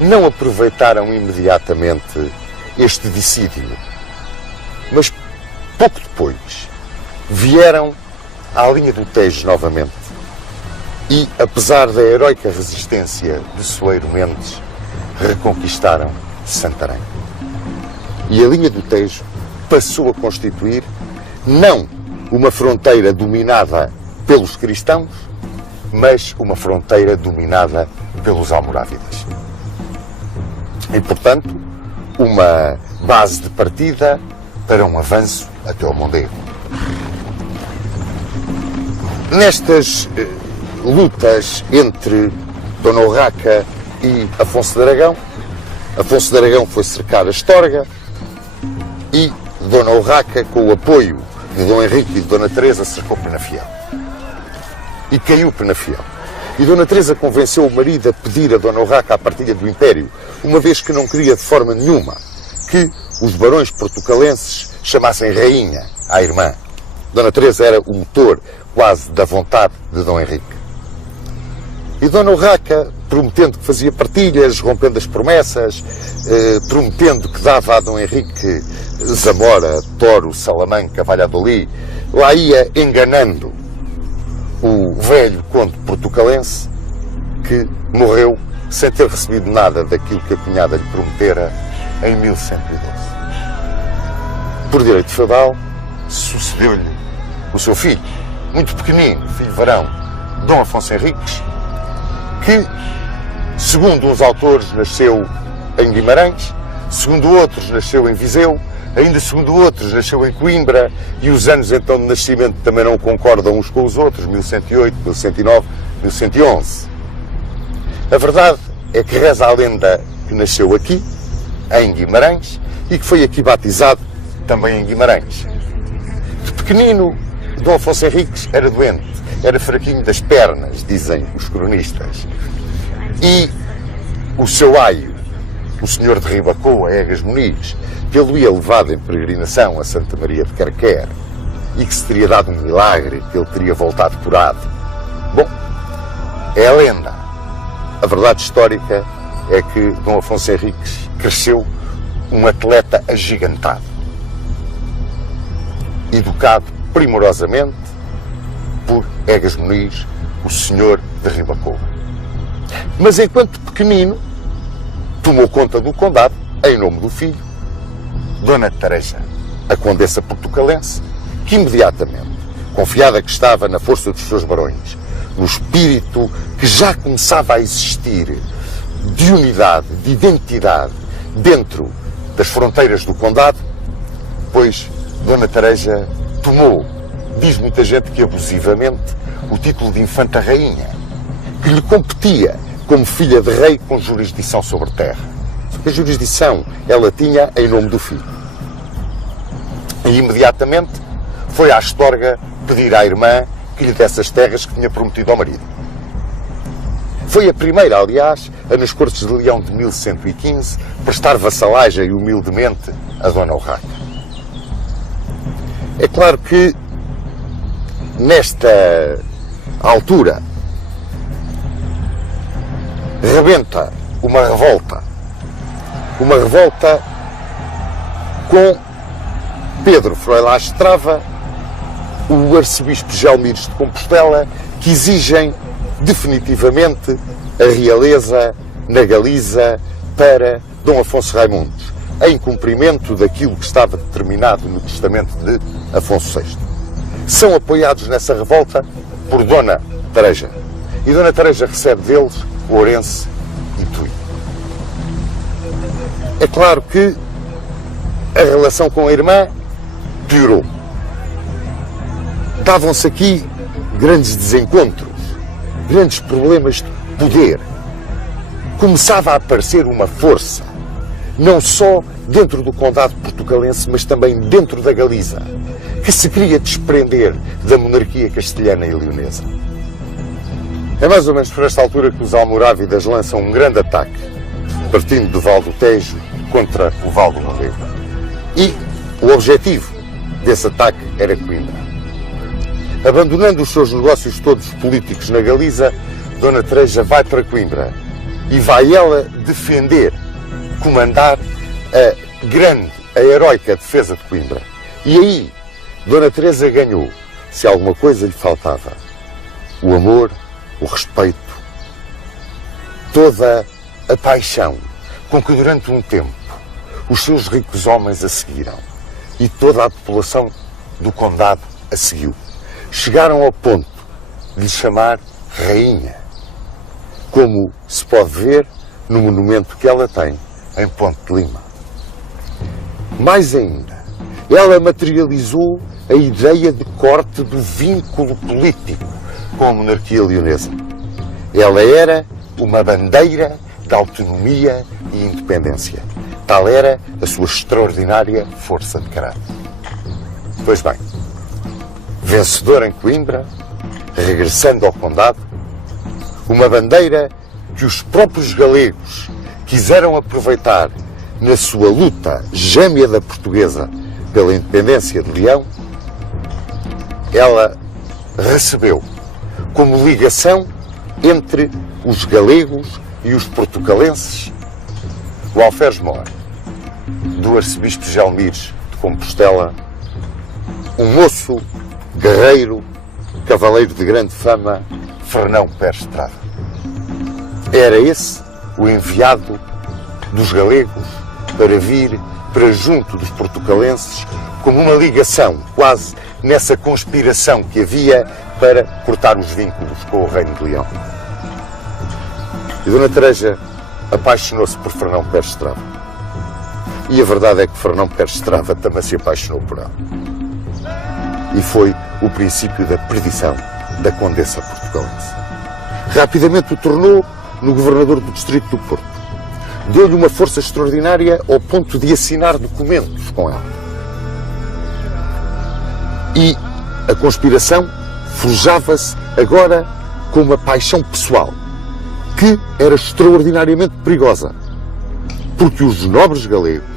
não aproveitaram imediatamente este dissídio, mas pouco depois vieram à linha do Tejo novamente e, apesar da heroica resistência de Soeiro Mendes, reconquistaram Santarém. E a linha do Tejo passou a constituir não uma fronteira dominada pelos cristãos, mas uma fronteira dominada pelos almorávidas. E, portanto, uma base de partida para um avanço até ao Mondego. Nestas lutas entre Dona Urraca e Afonso de Aragão, Afonso de Aragão foi cercar a Astorga e Dona Urraca, com o apoio de Dom Henrique e de Dona Teresa, cercou Penafiel. E caiu Penafiel. E Dona Teresa convenceu o marido a pedir a Dona Urraca a partilha do Império, uma vez que não queria de forma nenhuma que os barões portucalenses chamassem rainha à irmã. Dona Teresa era o motor quase da vontade de Dom Henrique. E Dona Urraca, prometendo que fazia partilhas, rompendo as promessas, prometendo que dava a Dom Henrique Zamora, Toro, Salamanca, Valladolid, lá ia enganando o velho conde portucalense, que morreu sem ter recebido nada daquilo que a cunhada lhe prometera em 1112. Por direito feudal, sucedeu-lhe o seu filho, muito pequenino, filho varão, Dom Afonso Henriques, que, segundo uns autores, nasceu em Guimarães, segundo outros, nasceu em Viseu, ainda segundo outros, nasceu em Coimbra, e os anos então de nascimento também não concordam uns com os outros, 1108, 1109, 1111. A verdade é que reza a lenda que nasceu aqui, em Guimarães, e que foi aqui batizado também em Guimarães. De pequenino, Dom Afonso Henriques era doente, era fraquinho das pernas, dizem os cronistas. E o seu aio, o senhor de Ribacoa, Egas Muniz, que ele ia levado em peregrinação a Santa Maria de Carquer e que se teria dado um milagre, que ele teria voltado curado. Bom, é a lenda. A verdade histórica é que Dom Afonso Henriques cresceu um atleta agigantado, educado primorosamente por Egas Muniz, o senhor de Ribacoa. Mas enquanto pequenino, tomou conta do condado, em nome do filho, Dona Tareja, a condessa portucalense, que imediatamente, confiada que estava na força dos seus barões, no espírito que já começava a existir de unidade, de identidade, dentro das fronteiras do condado, pois Dona Tareja tomou, diz muita gente que abusivamente, o título de Infanta Rainha, que lhe competia como filha de rei com jurisdição sobre terra. Só que a jurisdição ela tinha em nome do filho. E imediatamente foi à Astorga pedir à irmã que lhe desse as terras que tinha prometido ao marido. Foi a primeira, aliás, a nas Cortes de Leão de 1115 prestar vassalagem humildemente a Dona Urraca. É claro que nesta altura rebenta uma revolta com Pedro Froilás Estrava, o arcebispo Gelmires de Compostela, que exigem definitivamente a realeza na Galiza para Dom Afonso Raimundos, em cumprimento daquilo que estava determinado no testamento de Afonso VI. São apoiados nessa revolta por Dona Tareja. E Dona Tareja recebe deles Ourense e Tui. É claro que a relação com a irmã piorou. Davam-se aqui grandes desencontros, grandes problemas de poder. Começava a aparecer uma força, não só dentro do condado portucalense, mas também dentro da Galiza, que se queria desprender da monarquia castelhana e leonesa. É mais ou menos por esta altura que os almorávidas lançam um grande ataque, partindo do Val do Tejo contra o Val do Mondego. E o objetivo desse ataque era Coimbra. Abandonando os seus negócios todos políticos na Galiza, Dona Teresa vai para Coimbra e vai ela defender, comandar a heroica defesa de Coimbra. E aí, Dona Teresa ganhou, se alguma coisa lhe faltava, o amor, o respeito, toda a paixão com que durante um tempo os seus ricos homens a seguiram e toda a população do condado a seguiu. Chegaram ao ponto de lhe chamar rainha, como se pode ver no monumento que ela tem em Ponte de Lima. Mais ainda, ela materializou a ideia de corte do vínculo político com a monarquia leonesa. Ela era uma bandeira de autonomia e independência. Tal era a sua extraordinária força de caráter. Pois bem, vencedora em Coimbra, regressando ao condado, uma bandeira que os próprios galegos quiseram aproveitar na sua luta gêmea da portuguesa pela independência de Leão, ela recebeu como ligação entre os galegos e os portucalenses o alferes-mor do arcebispo Gelmires de Compostela, um moço, guerreiro, cavaleiro de grande fama, Fernão Pérez Estrada. Era esse o enviado dos galegos para vir para junto dos portucalenses como uma ligação, quase nessa conspiração que havia para cortar os vínculos com o Reino de Leão. E Dona Teresa apaixonou-se por Fernão Pérez Estrada. E a verdade é que Fernão Pérez Estrada também se apaixonou por ela. E foi o princípio da perdição da condessa portugalense. Rapidamente o tornou no governador do distrito do Porto. Deu-lhe uma força extraordinária ao ponto de assinar documentos com ela. E a conspiração forjava-se agora com uma paixão pessoal, que era extraordinariamente perigosa, porque os nobres galegos,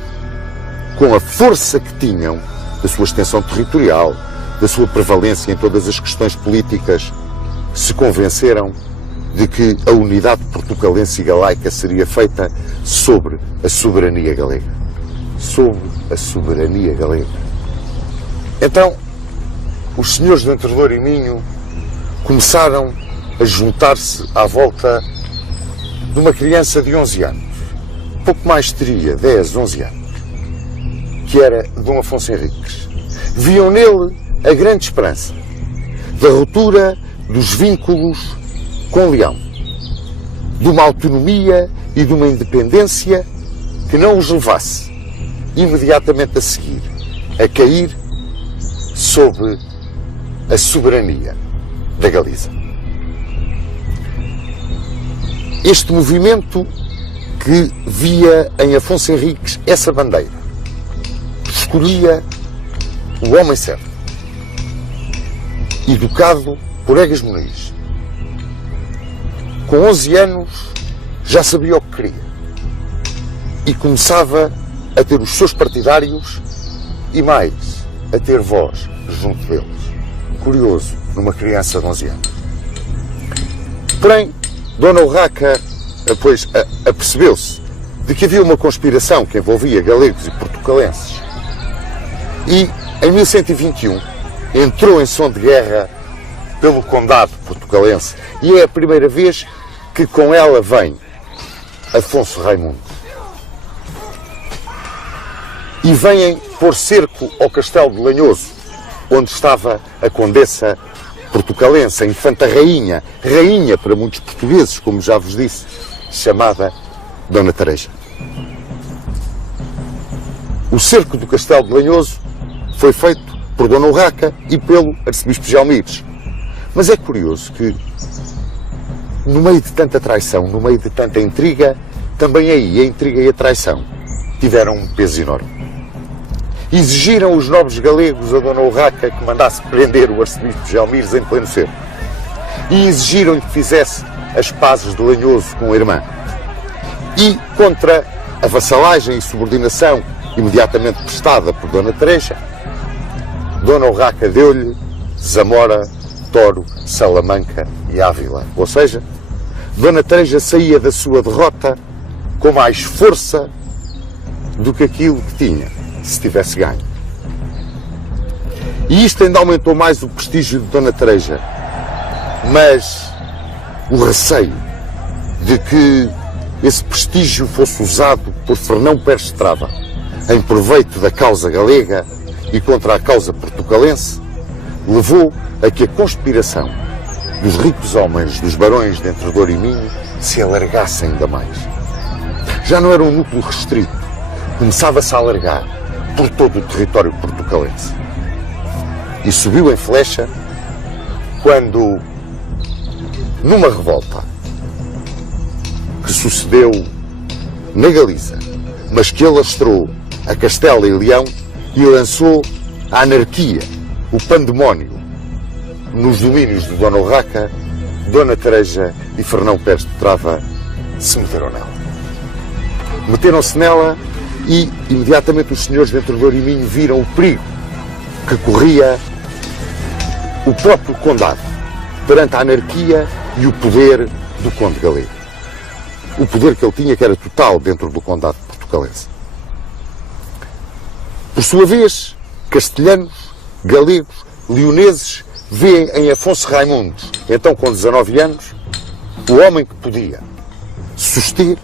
com a força que tinham, da sua extensão territorial, da sua prevalência em todas as questões políticas, se convenceram de que a unidade portucalense e galaica seria feita sobre a soberania galega. Sobre a soberania galega. Então, os senhores de Entrelour e Minho começaram a juntar-se à volta de uma criança de 11 anos, pouco mais teria, 10, 11 anos, que era Dom Afonso Henriques. Viam nele a grande esperança da ruptura dos vínculos com Leão, de uma autonomia e de uma independência que não os levasse imediatamente a seguir a cair sob a soberania da Galiza. Este movimento que via em Afonso Henriques essa bandeira, escolhia o homem certo, educado por Egas Muniz. Com 11 anos já sabia o que queria e começava a ter os seus partidários e mais, a ter voz junto deles. Curioso, numa criança de 11 anos. Porém, Dona Urraca, depois, apercebeu-se de que havia uma conspiração que envolvia galegos e portucalenses. E, em 1121, entrou em som de guerra pelo condado portucalense. E é a primeira vez que com ela vem Afonso Raimundo. E vêm pôr cerco ao castelo de Lanhoso, onde estava a condessa portucalense, a infanta rainha, rainha para muitos portugueses, como já vos disse, chamada Dona Teresa. O cerco do castelo de Lanhoso foi feito por Dona Urraca e pelo arcebispo Gelmires. Mas é curioso que, no meio de tanta traição, no meio de tanta intriga, também aí a intriga e a traição tiveram um peso enorme. Exigiram os nobres galegos a Dona Urraca que mandasse prender o arcebispo Gelmires em pleno cerco. E exigiram-lhe que fizesse as pazes de Lanhoso com a irmã. E, contra a vassalagem e subordinação imediatamente prestada por Dona Teresa, Dona Urraca deu-lhe Zamora, Toro, Salamanca e Ávila. Ou seja, Dona Teresa saía da sua derrota com mais força do que aquilo que tinha, se tivesse ganho. E isto ainda aumentou mais o prestígio de Dona Teresa, mas o receio de que esse prestígio fosse usado por Fernão Pérez Estrada em proveito da causa galega e contra a causa portucalense, levou a que a conspiração dos ricos homens dos barões de Entre Douro e Minho se alargasse ainda mais. Já não era um núcleo restrito, começava-se a alargar por todo o território portucalense. E subiu em flecha quando, numa revolta que sucedeu na Galiza, mas que alastrou a Castela e Leão e lançou a anarquia, o pandemónio, nos domínios de Dona Urraca, Dona Teresa e Fernão Pérez de Trava se meteram nela. Meteram-se nela e, imediatamente, os senhores de Entre Douro e Minho viram o perigo que corria o próprio condado perante a anarquia e o poder do conde galego. O poder que ele tinha, que era total dentro do condado portucalense. Por sua vez, castelhanos, galegos, leoneses vêem em Afonso Raimundos, então com 19 anos, o homem que podia suster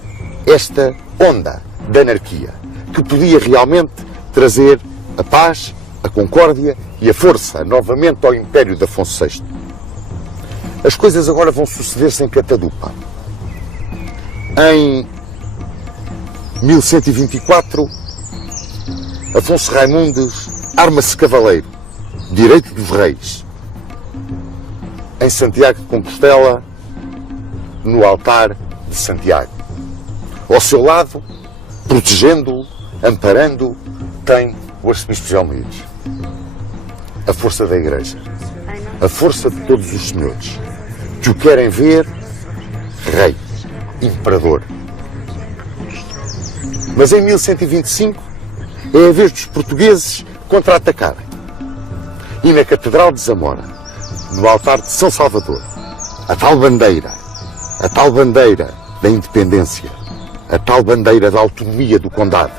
esta onda de anarquia, que podia realmente trazer a paz, a concórdia e a força novamente ao império de Afonso VI. As coisas agora vão suceder-se em catadupa. Em 1124, Afonso Raimundos arma-se cavaleiro, direito dos reis, em Santiago de Compostela, no altar de Santiago. Ao seu lado, protegendo-o, amparando-o, tem o arcebispo Gelmires. A força da Igreja, a força de todos os senhores, que o querem ver rei, imperador. Mas em 1125 é a vez dos portugueses contra-atacarem. E na Catedral de Zamora, no altar de São Salvador, a tal bandeira da independência, a tal bandeira da autonomia do condado,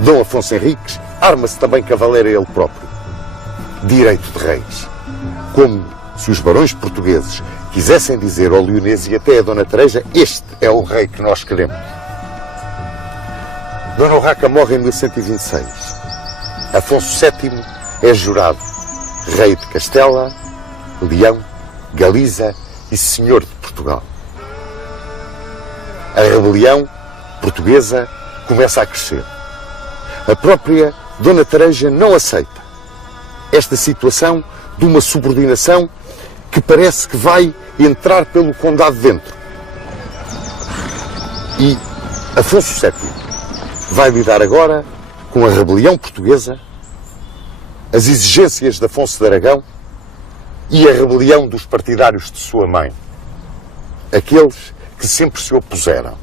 Dom Afonso Henriques, arma-se também cavaleiro ele próprio, direito de reis. Como se os barões portugueses quisessem dizer ao leonês e até a Dona Teresa, este é o rei que nós queremos. Dona Urraca morre em 1126. Afonso VII é jurado rei de Castela, Leão, Galiza e senhor de Portugal. A rebelião portuguesa começa a crescer. A própria Dona Teresa não aceita esta situação de uma subordinação que parece que vai entrar pelo condado dentro. E Afonso VII vai lidar agora com a rebelião portuguesa, as exigências de Afonso de Aragão e a rebelião dos partidários de sua mãe. Aqueles que sempre se opuseram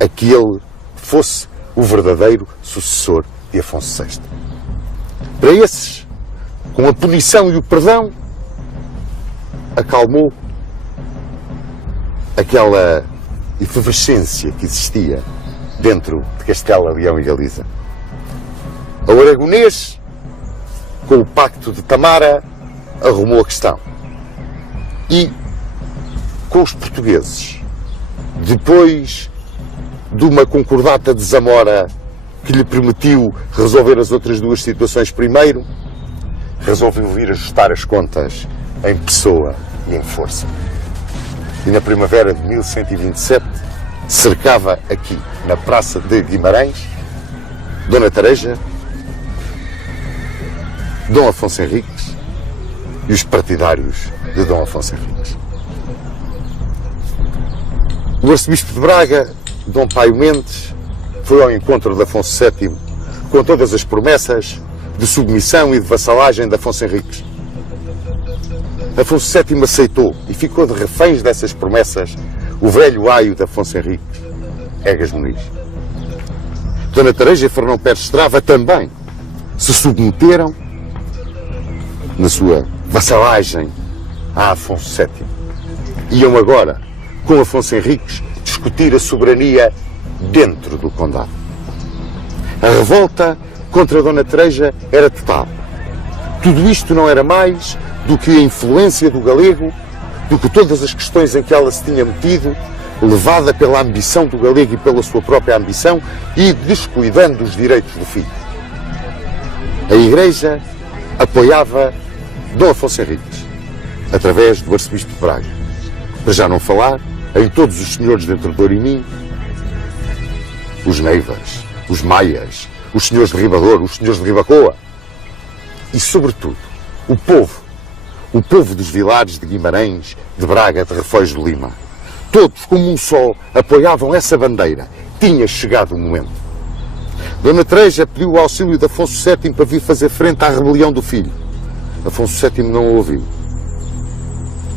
a que ele fosse o verdadeiro sucessor de Afonso VI. Para esses, com a punição e o perdão, acalmou aquela efervescência que existia dentro de Castela, Leão e Galiza. O aragonês, com o pacto de Tamara, arrumou a questão. E com os portugueses, depois de uma concordata de Zamora que lhe permitiu resolver as outras duas situações primeiro, resolveu vir ajustar as contas em pessoa e em força. E na primavera de 1127 cercava aqui, na Praça de Guimarães, Dona Teresa, Dom Afonso Henriques e os partidários de Dom Afonso Henriques. O arcebispo de Braga, Dom Paio Mendes, foi ao encontro de Afonso VII com todas as promessas de submissão e de vassalagem de Afonso Henriques. Afonso VII aceitou e ficou de reféns dessas promessas o velho aio de Afonso Henriques, Egas Muniz. Dona Tareja e Fernão Pérez Estrava também se submeteram na sua vassalagem a Afonso VII. Iam agora, com Afonso Henriques, discutir a soberania dentro do condado. A revolta contra Dona Tareja era total. Tudo isto não era mais do que a influência do galego, do que todas as questões em que ela se tinha metido, levada pela ambição do galego e pela sua própria ambição, e descuidando os direitos do filho. A Igreja apoiava Dom Afonso Henriques, através do arcebispo de Braga. Para já não falar em todos os senhores de Entrador e Minho, os Neivas, os Maias, os senhores de Ribador, os senhores de Ribacoa e, sobretudo, o povo dos vilares de Guimarães, de Braga, de Refões de Lima. Todos, como um só, apoiavam essa bandeira. Tinha chegado o momento. Dona Tareja pediu o auxílio de Afonso VII para vir fazer frente à rebelião do filho. Afonso VII não o ouviu.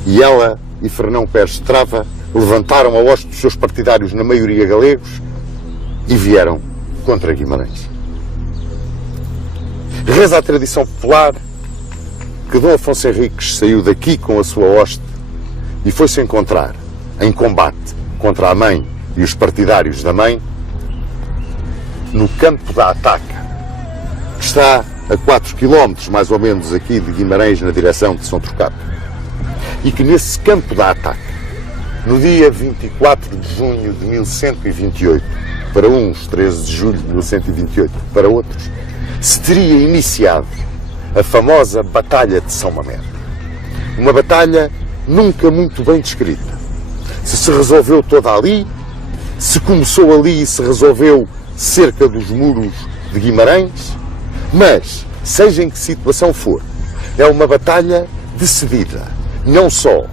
E ela e Fernão Pérez Estrava levantaram a hoste dos seus partidários, na maioria galegos, e vieram contra Guimarães. Reza a tradição popular que Dom Afonso Henriques saiu daqui com a sua hoste e foi-se encontrar em combate contra a mãe e os partidários da mãe no campo da Ataca, que está a 4 km mais ou menos aqui de Guimarães, na direção de São Trocado. E que nesse campo da Ataca, no dia 24 de junho de 1128, para uns 13 de julho de 1128, para outros, se teria iniciado a famosa Batalha de São Mamede. Uma batalha nunca muito bem descrita. Se resolveu toda ali, se começou ali e se resolveu cerca dos muros de Guimarães, mas, seja em que situação for, é uma batalha decidida, não só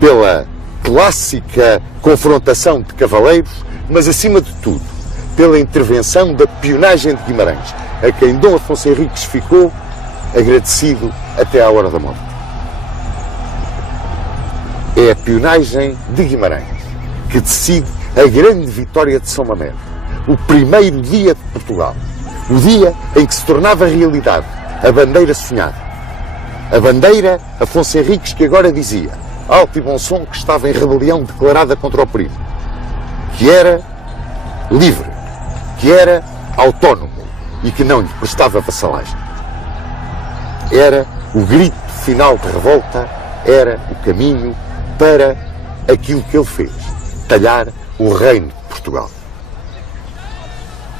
pela clássica confrontação de cavaleiros, mas, acima de tudo, pela intervenção da pionagem de Guimarães, a quem Dom Afonso Henriques ficou agradecido até à hora da morte. É a pionagem de Guimarães que decide a grande vitória de São Mamede, o primeiro dia de Portugal, o dia em que se tornava realidade a bandeira sonhada. A bandeira Afonso Henriques, que agora dizia alto e bom som que estava em rebelião declarada contra o perigo, que era livre, que era autónomo e que não lhe prestava vassalagem. Era o grito final de revolta, era o caminho para aquilo que ele fez, talhar o reino de Portugal.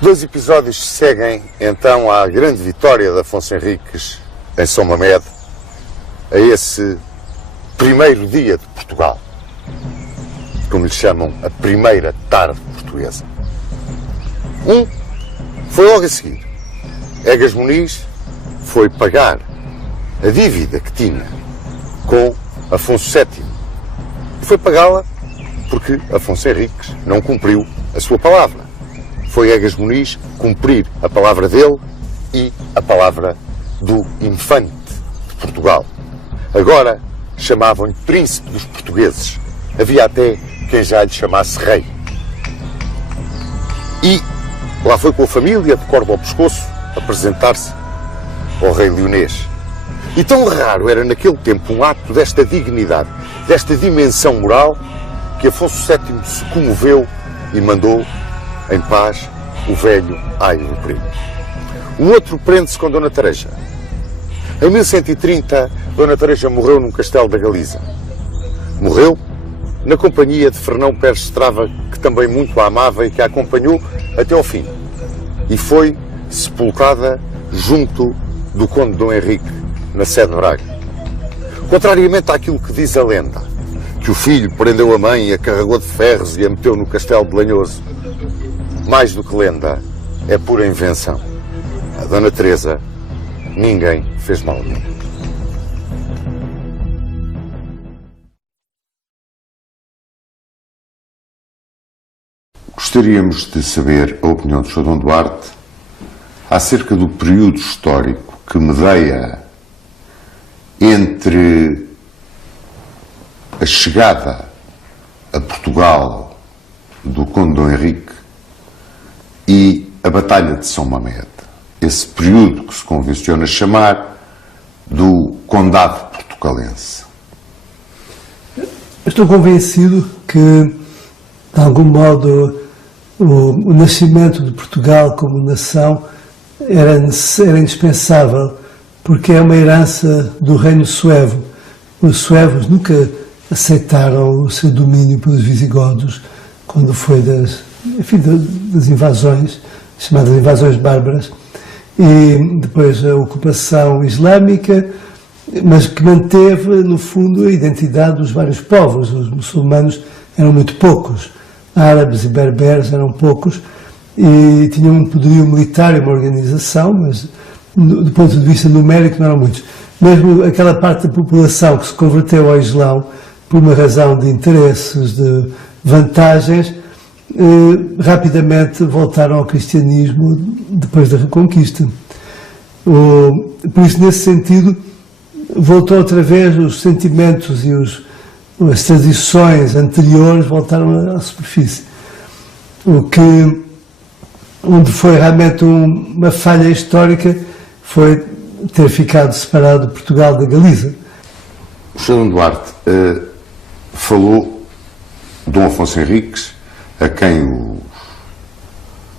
2 episódios seguem então à grande vitória de Afonso Henriques em São Mamede, a esse primeiro dia de Portugal, como lhe chamam, a primeira tarde portuguesa. Foi logo a seguir. Egas Muniz foi pagar a dívida que tinha com Afonso VII. E foi pagá-la porque Afonso Henriques não cumpriu a sua palavra. Foi Egas Muniz cumprir a palavra dele e a palavra do infante de Portugal. Agora chamavam-lhe príncipe dos portugueses. Havia até quem já lhe chamasse rei. E lá foi com a família, de corda ao pescoço, apresentar-se ao rei leonês. E tão raro era naquele tempo um ato desta dignidade, desta dimensão moral, que Afonso VII se comoveu e mandou em paz o velho aio do primo. O outro prende-se com Dona Tareja. Em 1130, Dona Tareja morreu num castelo da Galiza. Morreu na companhia de Fernão Pérez Estrava, que também muito a amava e que a acompanhou até ao fim. E foi sepultada junto do conde Dom Henrique, na sede de Braga. Contrariamente àquilo que diz a lenda, que o filho prendeu a mãe, a carregou de ferros e a meteu no castelo de Lanhoso, mais do que lenda, é pura invenção. A Dona Teresa, ninguém fez mal nenhum. Gostaríamos de saber a opinião do Sr. Dom Duarte acerca do período histórico que medeia entre a chegada a Portugal do Conde Dom Henrique e a Batalha de São Mamede, esse período que se convenciona chamar do Condado Portucalense? Estou convencido que, de algum modo, o nascimento de Portugal como nação era indispensável, porque é uma herança do reino suevo. Os suevos nunca aceitaram o seu domínio pelos visigodos, quando foi das invasões, chamadas invasões bárbaras, e depois a ocupação islâmica, mas que manteve, no fundo, a identidade dos vários povos. Os muçulmanos eram muito poucos, árabes e berberes eram poucos, e tinham um poderio militar e uma organização, mas do ponto de vista numérico não eram muitos. Mesmo aquela parte da população que se converteu ao Islão por uma razão de interesses, de vantagens, rapidamente voltaram ao cristianismo depois da Reconquista. Por isso, nesse sentido, voltou outra vez os sentimentos e as tradições anteriores voltaram à superfície. Onde foi realmente uma falha histórica foi ter ficado separado de Portugal da Galiza. O Sr. Dom Duarte falou de Dom Afonso Henriques, a quem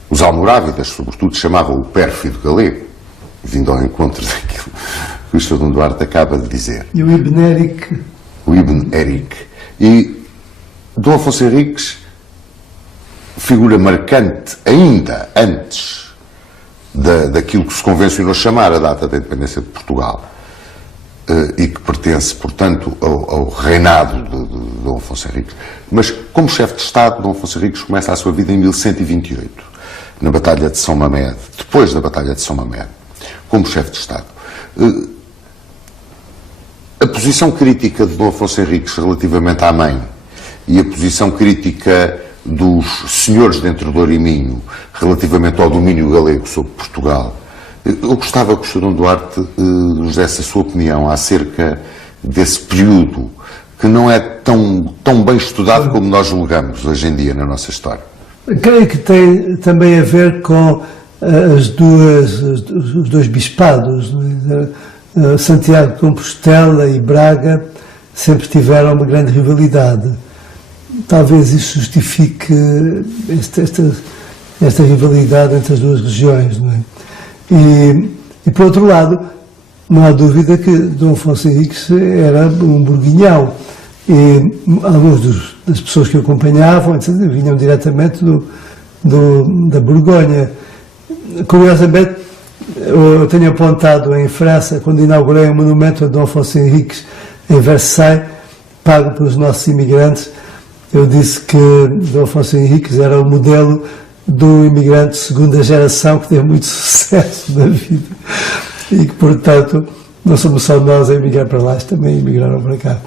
os almorávidas, sobretudo, chamavam o pérfido galego, vindo ao encontro daquilo que o Sr. Dom Duarte acaba de dizer. E o Ibn Eric. O Ibn Eric. E Dom Afonso Henriques, figura marcante ainda antes daquilo que se convencionou chamar a data da independência de Portugal, e que pertence, portanto, ao reinado de Dom Afonso Henriques. Mas, como chefe de Estado, Dom Afonso Henriques começa a sua vida em 1128, na Batalha de São Mamede, depois da Batalha de São Mamede, como chefe de Estado. A posição crítica de Dom Afonso Henriques relativamente à mãe e a posição crítica dos senhores de Entre Douro e Minho relativamente ao domínio galego sobre Portugal, eu gostava que o Sr. Dom Duarte nos desse a sua opinião acerca desse período que não é tão bem estudado como nós julgamos hoje em dia na nossa história. Creio que tem também a ver com os dois bispados. Santiago de Compostela e Braga sempre tiveram uma grande rivalidade. Talvez isso justifique esta rivalidade entre as duas regiões, não é? E por outro lado, não há dúvida que Dom Afonso Henriques era um burguinhão, e algumas das pessoas que o acompanhavam, etc., vinham diretamente da Borgonha. Curiosamente, eu tenho apontado em França, quando inaugurei um monumento a Dom Afonso Henriques em Versailles, pago pelos nossos imigrantes, eu disse que Dom Afonso Henriques era o modelo do imigrante de segunda geração que teve muito sucesso na vida e que, portanto, não somos só nós a emigrar para lá, também emigraram para cá.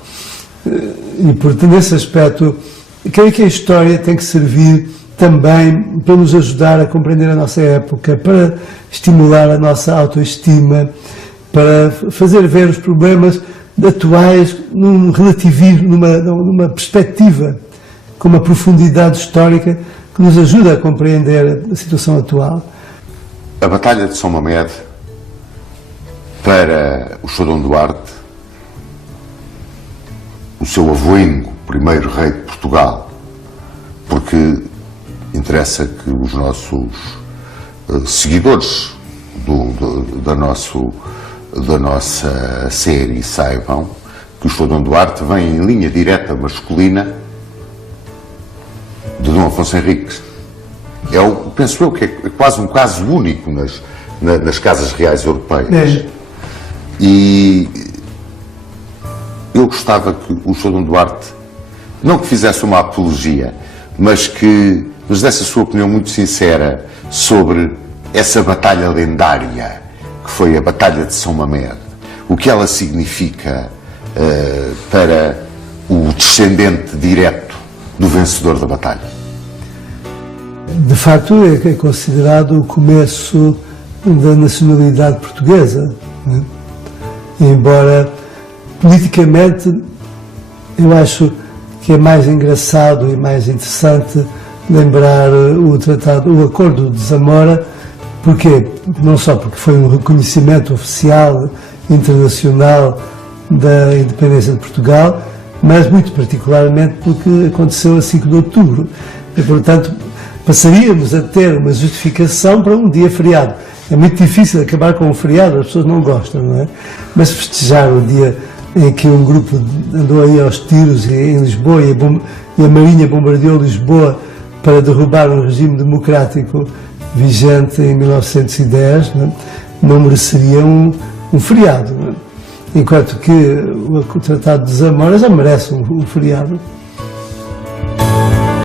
E, portanto, nesse aspecto, creio que a história tem que servir também para nos ajudar a compreender a nossa época, para estimular a nossa autoestima, para fazer ver os problemas atuais num relativismo, numa perspectiva, com uma profundidade histórica que nos ajuda a compreender a situação atual. A Batalha de São Mamede, para o Sr. Dom Duarte, o seu avoinho, primeiro rei de Portugal, porque interessa que os nossos seguidores da nossa série saibam que o Sr. Dom Duarte vem em linha direta masculina de Dom Afonso Henriques. Penso eu que é quase um caso único nas casas reais europeias. E eu gostava que o Sr. Dom Duarte, não que fizesse uma apologia, mas que nos desse a sua opinião muito sincera sobre essa batalha lendária, que foi a Batalha de São Mamede. O que ela significa para o descendente direto do vencedor da batalha. De facto, é considerado o começo da nacionalidade portuguesa, né? Embora politicamente eu acho que é mais engraçado e mais interessante lembrar o Acordo de Zamora. Porquê? Não só porque foi um reconhecimento oficial, internacional, da independência de Portugal, mas muito particularmente porque aconteceu a 5 de outubro. E, portanto, passaríamos a ter uma justificação para um dia feriado. É muito difícil acabar com um feriado, as pessoas não gostam, não é? Mas festejar o dia em que um grupo andou aí aos tiros em Lisboa e a Marinha bombardeou Lisboa para derrubar um regime democrático vigente em 1910, não mereceria um feriado. Enquanto que o Tratado de Zamora já merece um feriado.